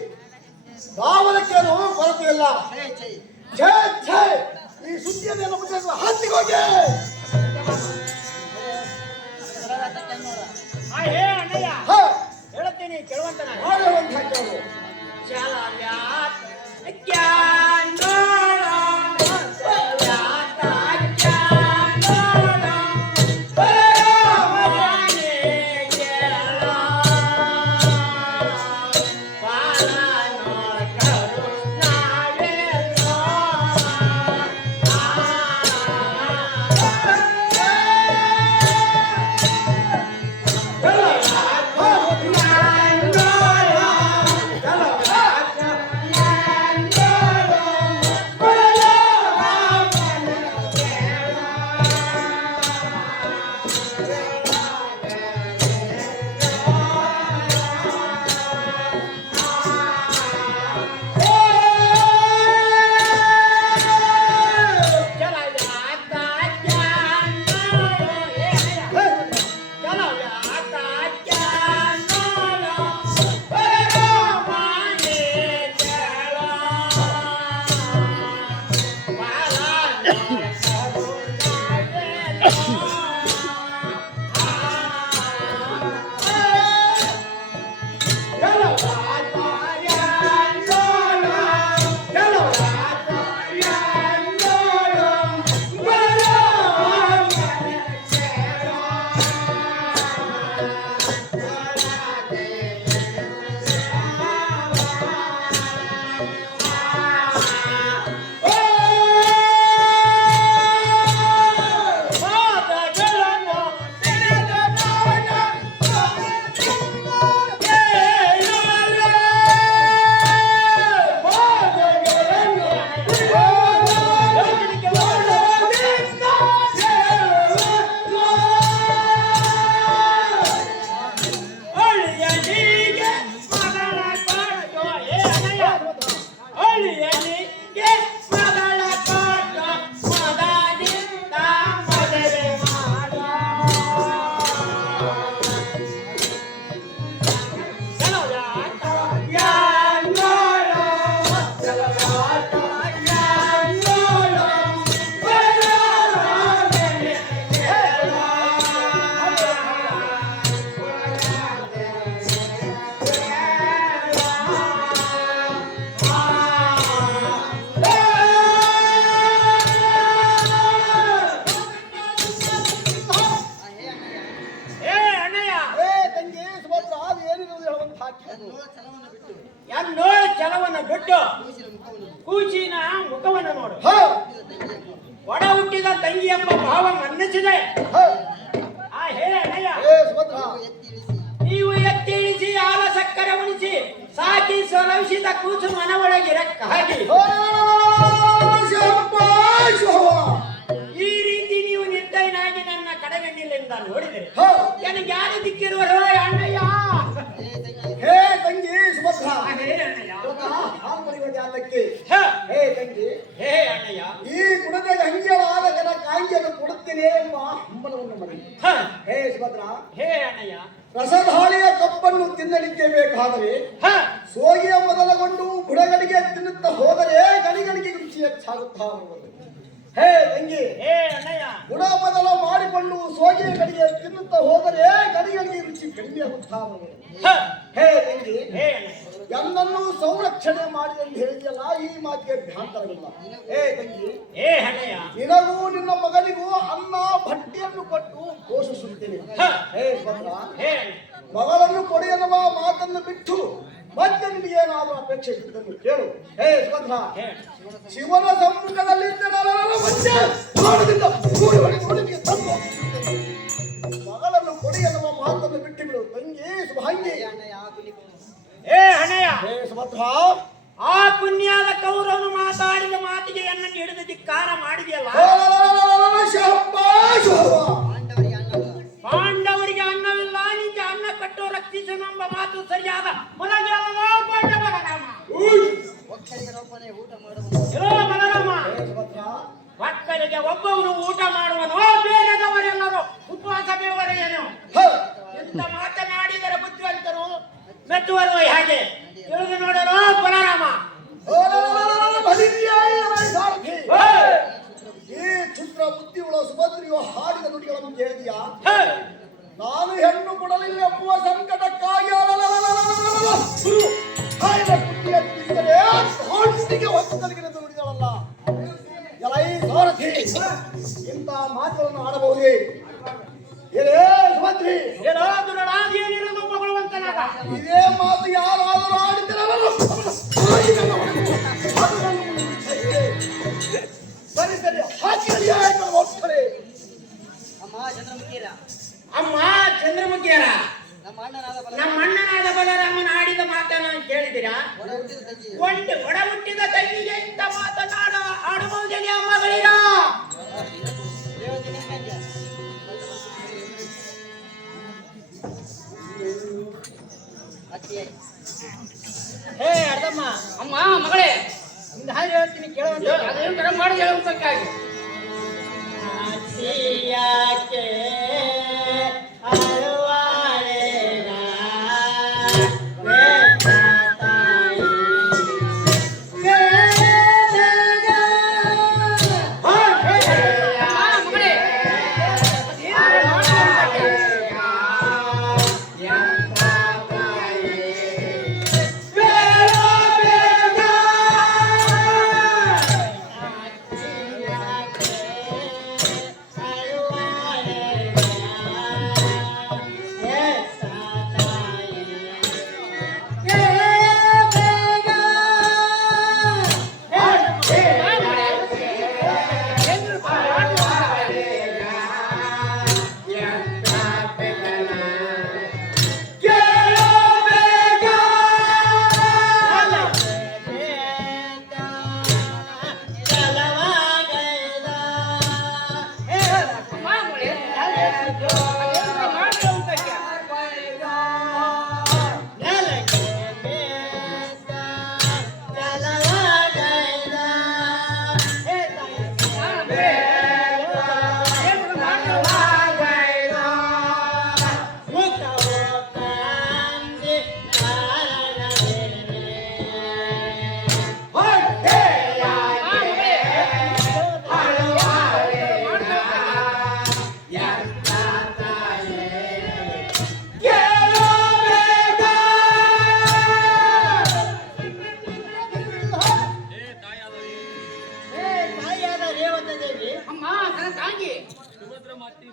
ಗಾವಲಕ್ಕೇನು ಕೊರತೆ ಇಲ್ಲ. ಹೇ ಚೈ ಛೇ, ಛೇ, ಈ ಸುದ್ದಿಯನ್ನು ಮುಂದೆ ಹತ್ತಿಗೋಗೆ. ಸರಳತಕ್ಕೆ ನೋಡ ಹೇ ಅಣ್ಣಯ್ಯ, ಹ, ಹೇಳ್ತೀನಿ ಕೇಳುವಂತ ನಾನು. ಮಾಡುವಂತ ಕೆಲವು. ಚಲವ್ಯಾತ ಜ್ಞಾನೋಳ, ಚಲವ್ಯಾತ ಜ್ಞಾನೋಳ, ಪರಮನೆ ಗೆಳ, ಪಾಲನೋ ಕರುಣಾವೆಲ್ಲೋ. ಛಲವನ್ನು ಬಿಟ್ಟು ಕೂಚಿನ ಮುಖವನ್ನು ನೋಡು. ಹ, ಒಡ ಹುಟ್ಟಿದ ತಂಗಿ ಎಂಬ ಭಾವ ಮನ್ನಿಸಿದೆ. ಹ. ಹೇಳ ಅಣ್ಣಯ್ಯ, ಏ ಸುಭದ್ರ, ನೀವು ಎತ್ತಿ ಇಳಿಸಿ ಹಾಲ ಸಕ್ಕರೆ ಉಣಿಸಿ ಸಾಕಿ ಸೊಲವಿಸಿದ ಕೂಸು ಮನವೊಳಗಿರಕ್ಕ ಹಾಗೆ ಓ, ಶಾಬಾಷ್ ಶೋಭ. ಈ ರೀತಿ ನೀವು ನಿರ್ದಯನಾಗಿ ನನ್ನ ಕಡೆಗಣ್ಣಿಲಿಂದ ನೋಡಿದರೆ ಹ, ನನಗೆ ಯಾರು ದಿಕ್ಕಿರುವರು ಅಣ್ಣಯ್ಯ? ಹೇ ತಂಗಿ ಸುಭದ್ರ, ಹೇಳ ಅಣ್ಣಯ್ಯ. ಹಾಲು ಮರಿಯುವ ಜಾಲಕ್ಕೆ. ಹ, ಹೇ ತಂಗಿ, ಹೇ ಅಣ್ಣಯ್ಯ. ಈ ಗುಣದ ಅಂಗಿಯವಾದ ಜನ ಕಾಂಗಿಯನ್ನು ಕೊಡುತ್ತೇನೆ ಎಂಬ ಹಂಬಲವನ್ನು ಮರಿ. ಹ, ಹೇ ಸುಭದ್ರ, ಹೇ ಅಣ್ಣಯ್ಯ. ರಸಧಾಳಿಯ ಕಪ್ಪನ್ನು ತಿನ್ನಲಿಕ್ಕೆ ಬೇಕಾದರೆ ಹ, ಸೋಗಿಯ ಮೊದಲಗೊಂಡು ಬುಡಗಳಿಗೆ ತಿನ್ನುತ್ತಾ ಹೋದರೆ ಗಣಿಗಳಿಗೆ ರುಚಿ ಹೆಚ್ಚಾಗುತ್ತಾ ಹೋಗುವುದು. ಹೇ ತಂಗಿ, ಹೇ ಅಣ್ಣಯ್ಯ. ಬುಡ ಮೊದಲ ಮಾಡಿಕೊಂಡು ಸೋಗಿಯ ಕಡೆಗೆ ತಿನ್ನುತ್ತಾ ಹೋದರೆ ಗಣಿಗಳಿಗೆ ರುಚಿ ಕಡಿಮೆಯಾಗುತ್ತಾ ಹೋಗುವುದು. ಹ, ಹೇ ತಂಗಿ, ಹೇ ಅಣ್ಣಯ್ಯ. ಎಲ್ಲನ್ನೂ ಸಂರಕ್ಷಣೆ ಮಾಡಿ ಎಂದು ಹೇಳಿದೆಯಲ್ಲ, ಈ ಮಾತಿಗೆ ಭ್ಯಾಂತರವಿಲ್ಲ. ಹೇ ತಂಗಿ, ಹೇ ಅಣ್ಣಯ್ಯ. ನಿನಗೂ ನಿನ್ನ ಮಗನಿಗೂ ಅನ್ನ ಭಟ್ಟಿಯನ್ನು ಕೊಟ್ಟು ಪೋಷಿಸುತ್ತೇನೆ. ಹ, ಹೇ ಭದ್ರ, ಹೇ ಅಣ್ಣ. ಮಗಳನ್ನು ಕೊಡಿ ಎನ್ನುವ ಮಾತನ್ನು ಬಿಟ್ಟು ಮತ್ತೆ ನಿನಗೇನಾದ್ರೂ ಅಪೇಕ್ಷೆ ಇದ್ದನ್ನು ಕೇಳು. ಹೇ ಸುಭದ್ರ, ಹೇಳು. ಶಿವನ ಸಮ್ಮುಖದಲ್ಲಿದ್ದ ನರನರ ಮಧ್ಯೆ ಪ್ರಾಣದಿಂದ ಕೂಡಿ ಹೊಡೆಯುವುದಕ್ಕೆ ತಂದು ಮಗಳನ್ನು ಕೊಡಿ ಎನ್ನುವ ಮಾತನ್ನು ಬಿಟ್ಟು ಬಿಡು ತಂಗಿ ಶುಭಾಂಗಿ. ಅಣ್ಣಯ್ಯ ಆಗಲಿ. ಏ ಹಣೆಯ, ಹೇ ಸುಭದ್ರ, ಆ ಪುಣ್ಯದ ಕೌರವನು ಮಾತಾಡಿದ ಮಾತಿಗೆ ನನ್ನನ್ನು ಹಿಡಿದು ಧಿಕ್ಕಾರ ಮಾಡಿದೆಯಲ್ಲ. ಶಾಬಾಷ್ ಅವ್ವ. ಪಾಂಡವರಿಗೆ ಅಣ್ಣವ. ಪಾಂಡವರಿಗೆ ಅನ್ನವಿಲ್ಲ, ನಿಂಗೆ ಅನ್ನ ಕಟ್ಟೋ ರಕ್ಷಿಸನೆಂಬ ಮಾತು ಸರಿಯಾದ ಮೊದಲನೆಯದನೋ ಪಾಂಡವರ ನಾಮ. ಒಕ್ಕಲಿಗರೊಬ್ಬನೇ ಊಟ ಮಾಡುವನು. ಇರೋ ಬಲರಾಮ, ಹೇ ಸುಭದ್ರ, ಮಕ್ಕಳಿಗೆ ಒಬ್ಬವನು ಊಟ ಮಾಡುವನು, ಬೇರೆದವರೆಲ್ಲರೂ ಉಪವಾಸ ಬೀಳುವರೆಯೇನು? ಹ, ಇಂಥ ಮಾತನಾಡಿದರೆ ಬುದ್ಧಿವಂತರು ಮೆಚ್ಚುವರು ಹೇಗೆ? ತಿಳಿದು ನೋಡಲು ಬಲರಾಮ. ಬಲಿಯಾಯಿ ಅವೈ ಸಾರಥಿ. ಹೇ, ಈ ಚಿತ್ರ ಬುದ್ಧಿಯುಳ್ಳ ಸುಭದ್ರಿಯು ಹಾಡಿದ ನುಡಿಗಳನ್ನು ಕೇಳಿದೆಯಾ? ಹೇ, ನಾನು ಹೆಣ್ಣು ಕೊಡಲಿಲ್ಲ ಎಂಬುವ ಸಂಕಟಕ್ಕಾಗಿ ಗುರು ಆಯ್ದ ಬುದ್ಧಿಯ ತಿಂದರೆ ಹೊಂದಿಗೆ ಹೊತ್ತು ಕಲಿಗಿರೆಂದು ನುಡಿದಳಲ್ಲ. ಎಲೈ ಸಾರಥಿ, ಇಂಥ ಮಾತುಗಳನ್ನು ಆಡಬಹುದೇ? ಏನೇ ಸುಭದ್ರಿ, ಏನೋ ದುರಳಾದೇನಿರೋದು ಮಗುಳುವಂತನಾಗ. ಇದೇ ಮಾತು ಯಾರಾದರೂ ಆಡಿದರೆ ಸರಿ ಸರಿ ಹಾಕಿ ಹೋಗ್ತಾರೆ. ಅಮ್ಮ ಚಂದ್ರಮುಖಿಯರ, ಅಮ್ಮ ಚಂದ್ರಮುಖಿಯರ, ನಮ್ಮ ಅಣ್ಣನಾದ ನಮ್ಮ ಅಣ್ಣನಾದ ಬಲರಾಮನ ಆಡಿದ ಮಾತನ್ನು ಕೇಳಿದಿರಾ? ಒಡ ಹುಟ್ಟಿದ ತಂಗಿ. ಒಡ ಹುಟ್ಟಿದ ತಂಗಿಗೆ ಇಂಥ ಮಾತನಾಡ ಆಡಬಹುದೇ ಅಮ್ಮಗಳಿರ? ದೇವತೆಗೆ ಕನ್ಯ. ಅತ್ತಿಯೇ. ಹೇ ಅರ್ಧಮ್ಮ, ಅಮ್ಮ ಮಗಳೇ, ಒಂದು ಹಾಗೆ ಹೇಳ್ತೀನಿ ಕೇಳುವಂತ. ಅದೇನು ತರ ಮಾಡಿ ಹೇಳುವುದಕ್ಕಾಗಿ ಯಾಕೆ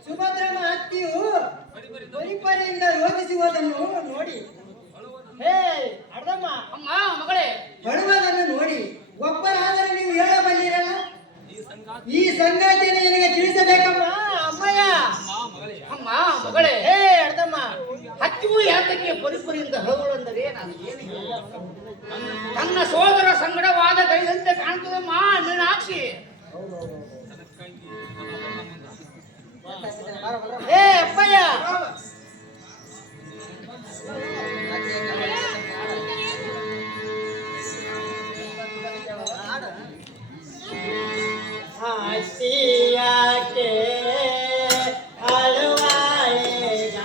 ಸುಭದ್ರಮ್ಮ ಅತ್ತಿಯು ಪರಿಪರಿಯಿಂದ ರೋಧಿಸುವುದನ್ನು ನೋಡಿ, ಹೇ ಅರ್ಧಮ್ಮ, ಅಮ್ಮ ಮಗಳೇ, ಬರುವುದನ್ನು ನೋಡಿ ಒಬ್ಬರಾದರೆ ನೀವು ಹೇಳಬಲ್ಲಿರಲ್ಲ. ಈ ಸಂಗಾತಿಯನ್ನು ನಿನಗೆ ತಿಳಿಸಬೇಕಮ್ಮ. ಅಮ್ಮಯ್ಯ, ಅಮ್ಮ ಮಗಳೇ, ಹೇ ಅರ್ಧಮ್ಮ, ಹತ್ತಿವು ಯಾತಕ್ಕೆ ಪರಿಪರಿಯಿಂದ ಹರವುಳೆಂದರೆ ನಾನು ಏನು ಹೇಳ? ನನ್ನ ಸೋದರ ಸಂಗಡವಾದ ಕೈದಂತೆ ಕಾಣ್ತದಮ್ಮ ಮೀನಾಕ್ಷಿ. ಹೇ ಅಪ್ಪಯ್ಯ, ಹಸಿಯಾಕೆ ಅಳುವಾಯೇಗ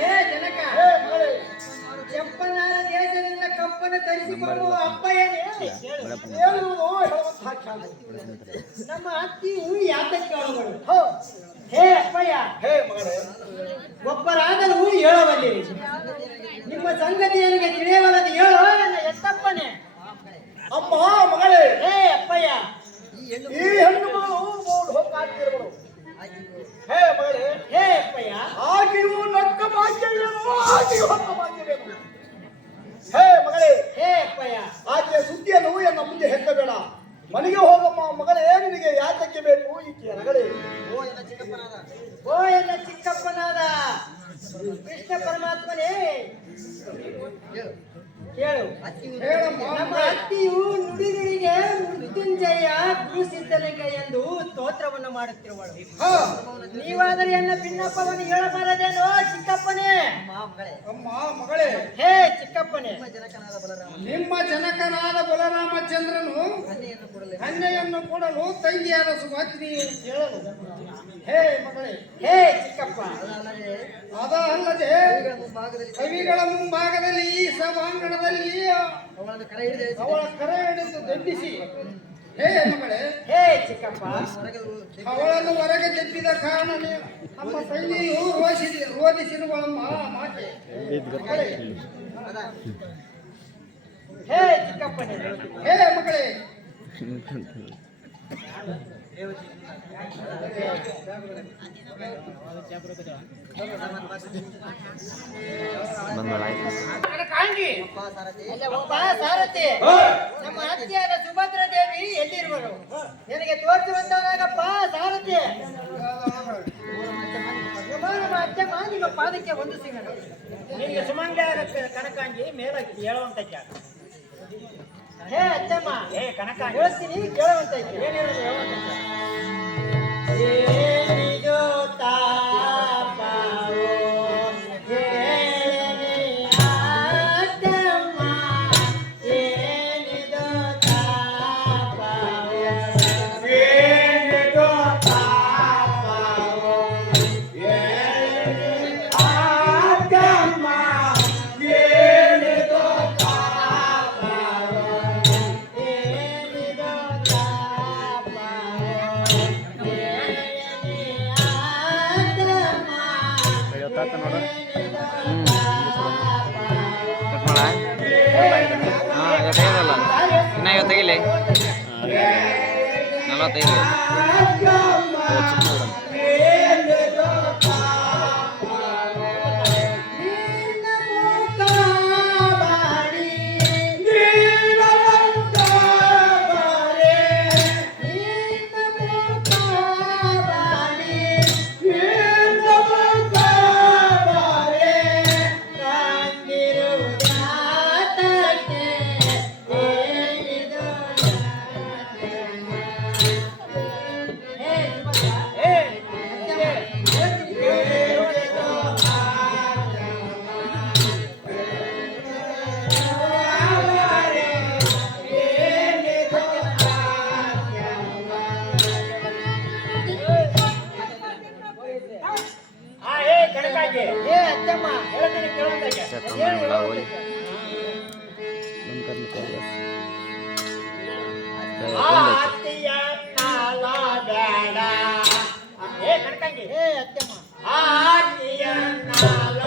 ಹೇ ಜನಕ, ಕೆಂಪನಾದ ದೇಶದಿಂದ ಕಪ್ಪನ್ನು ತರಿಸಿಕೊಂಡು ಅಪ್ಪಯ್ಯನೇ ಹೇಳುವುದು ಹೇಳುವಂತಹ ಖ್ಯಾತಿ. ನಮ್ಮ ಅತ್ತಿಯು ಯಾತಕ್ಕೆ ಅವಳು? ಹ, ಹೇ ಅಪ್ಪಯ್ಯ, ಹೇ ಮಗಳೇ, ಒಬ್ಬರಾದರೂ ಹೇಳಬಲ್ಲಿರಿ. ನಿಮ್ಮ ಸಂಗತಿ ನನಗೆ ತಿಳಿಯವಲ್ಲದು ಹೇಳೋ ನನ್ನ ಎತ್ತಪ್ಪನೇ. ಅಮ್ಮ ಮಗಳೇ, ಹೇ ಅಪ್ಪಯ್ಯ, ಈ ಹೆಣ್ಣು ಮಗಳು ಮೂರು ಹೋಗ್ತಿರುವಳು. ಹೇ ಮಗಳೇ, ಹೇ ಅಪ್ಪಯ್ಯ, ಆಕೆಯು ನಕ್ಕ ಭಾಗ್ಯವೇನು, ಆಕೆಯು ಹೊಕ್ಕ ಭಾಗ್ಯವೇನು. ಹೇ ಮಗಳೇ, ಹೇ ಅಪ್ಪಯ್ಯ, ಆಕೆಯ ಸುದ್ದಿಯನ್ನು ಎನ್ನ ಮುಂದೆ ಹೆಕ್ಕಬೇಡ. ಮನೆಗೆ ಹೋಗಮ್ಮ ಮಗಳೇ, ನಿನಗೆ ಯಾತಕ್ಕೆ ಬೇಕು ಈಕೆಯ ನಗಳೇ? ಓ ಎಲ್ಲ ಚಿಕ್ಕಪ್ಪನಾದ ಕೃಷ್ಣ ಪರಮಾತ್ಮನೇ, ಕೇಳು. ಹೇಳಮ್ಮ ನಮ್ಮ ಅತ್ತಿಯು ನುಡಿಗಳಿಗೆ ಮೃತ್ಯುಂಜಯ ಗುರು ಸಿದ್ಧಲಿಂಗ ಎಂದು ಸ್ತೋತ್ರವನ್ನು ಮಾಡುತ್ತಿರುವಳು. ಹ, ನೀವಾದರೆ ಎನ್ನ ಭಿನ್ನಪ್ಪವನ್ನು ಹೇಳಬಾರದೇನೋ ಚಿಕ್ಕಪ್ಪನೇ? ಅಮ್ಮ ಮಗಳೇ, ಹೇ ಚಿಕ್ಕಪ್ಪನೇ, ನಿಮ್ಮ ಜನಕನಾದ ಬಲರಾಮಚಂದ್ರನು ಕನ್ಯೆಯನ್ನು ಕೊಡಲು ತಂಗಿಯಾದ ಸುಭದ್ರಿಯು ಕೇಳಲು. ಹೇ ಮಗಳೇ, ಹೇ ಚಿಕ್ಕಪ್ಪ, ಅದಲ್ಲದೆ ಕವಿಗಳ ಮುಂಭಾಗದಲ್ಲಿ ಈ ಸಭಾಂಗಣದಲ್ಲಿ ಅವಳ ಕರೆ ಹಿಡಿದು ದಂಡಿಸಿ. ಹೇ ಮಗಳೇ, ಹೇ ಚಿಕ್ಕಪ್ಪ, ಅವಳನ್ನು ಹೊರಗೆ ತೆಪ್ಪಿದ ಕಾರಣ ನಮ್ಮ ತಂಗಿಯು ರೋಧಿಸಿರುವ ಮಾತೆ. ಮಗಳೇ, ಹೇ ಚಿಕ್ಕಪ್ಪನೇ, ಹೇ ಮಗಳೇ, ಕಾಂಗಿ ಅಲ್ಲ, ಒಬ್ಬ ಸಾರಥಿ ನಮ್ಮ ಅತ್ತಿಯಾದ ಸುಭದ್ರ ದೇವಿ ಎಲ್ಲಿರುವರು? ನನಗೆ ತೋರಿಸುವಂತಾಗಪ್ಪ ಸಾರಥಿ. ನಮ್ಮ ಅತ್ತೆಮ್ಮ ನಿಮ್ಮ ಪಾದಕ್ಕೆ ಒಂದು ಸಿಂಗಣ. ನಿನಗೆ ಸುಮಂಗ್ಲ ಕನಕಾಂಗಿ ಮೇಲೆ ಹೇಳುವಂತ ಹೇ ಅತ್ತೆಮ್ಮ, ಹೇ ಕನಕಾಂಗಿ, ಹೇಳ್ತೀನಿ ಕೇಳುವಂತ ಏನಿರೋದು ಹೇಳುವಂತ ಏನಿದು ತಾಪವೋ ಹೇಳನೆ ಅತ್ತೆಮ್ಮ, ಏನಿದು ತಾಪವೋ, ಏನಿದು ತಾಪವೋ ಹೇಳನೆ ಅತ್ತೆಮ್ಮ, ಏನಿದು ತಾಪವೋ, ಏನಿದು ತಾಪವೋ ಇವತ್ತಾತ ನೋಡು. ಕಟ್ ಮಾಡ. ಹಾಂ ಇವತ್ತೈದಲ್ಲ, ಇನ್ನ ಇವತ್ತೈಲಿ 45. ಕನಕಾಂಗಿ, ಹೇ ಅತ್ತೆಮ್ಮ, ಹೇಳ್ತೀನಿ ಕೇಳುವಂತ ಕನ್ನಡ ಹೋಲಿ ಹೇ ಕನಕಾಂಗಿ, ಹೇ ಅತ್ತೆಮ್ಮ, ಆತಿಯನ್ನಾಲ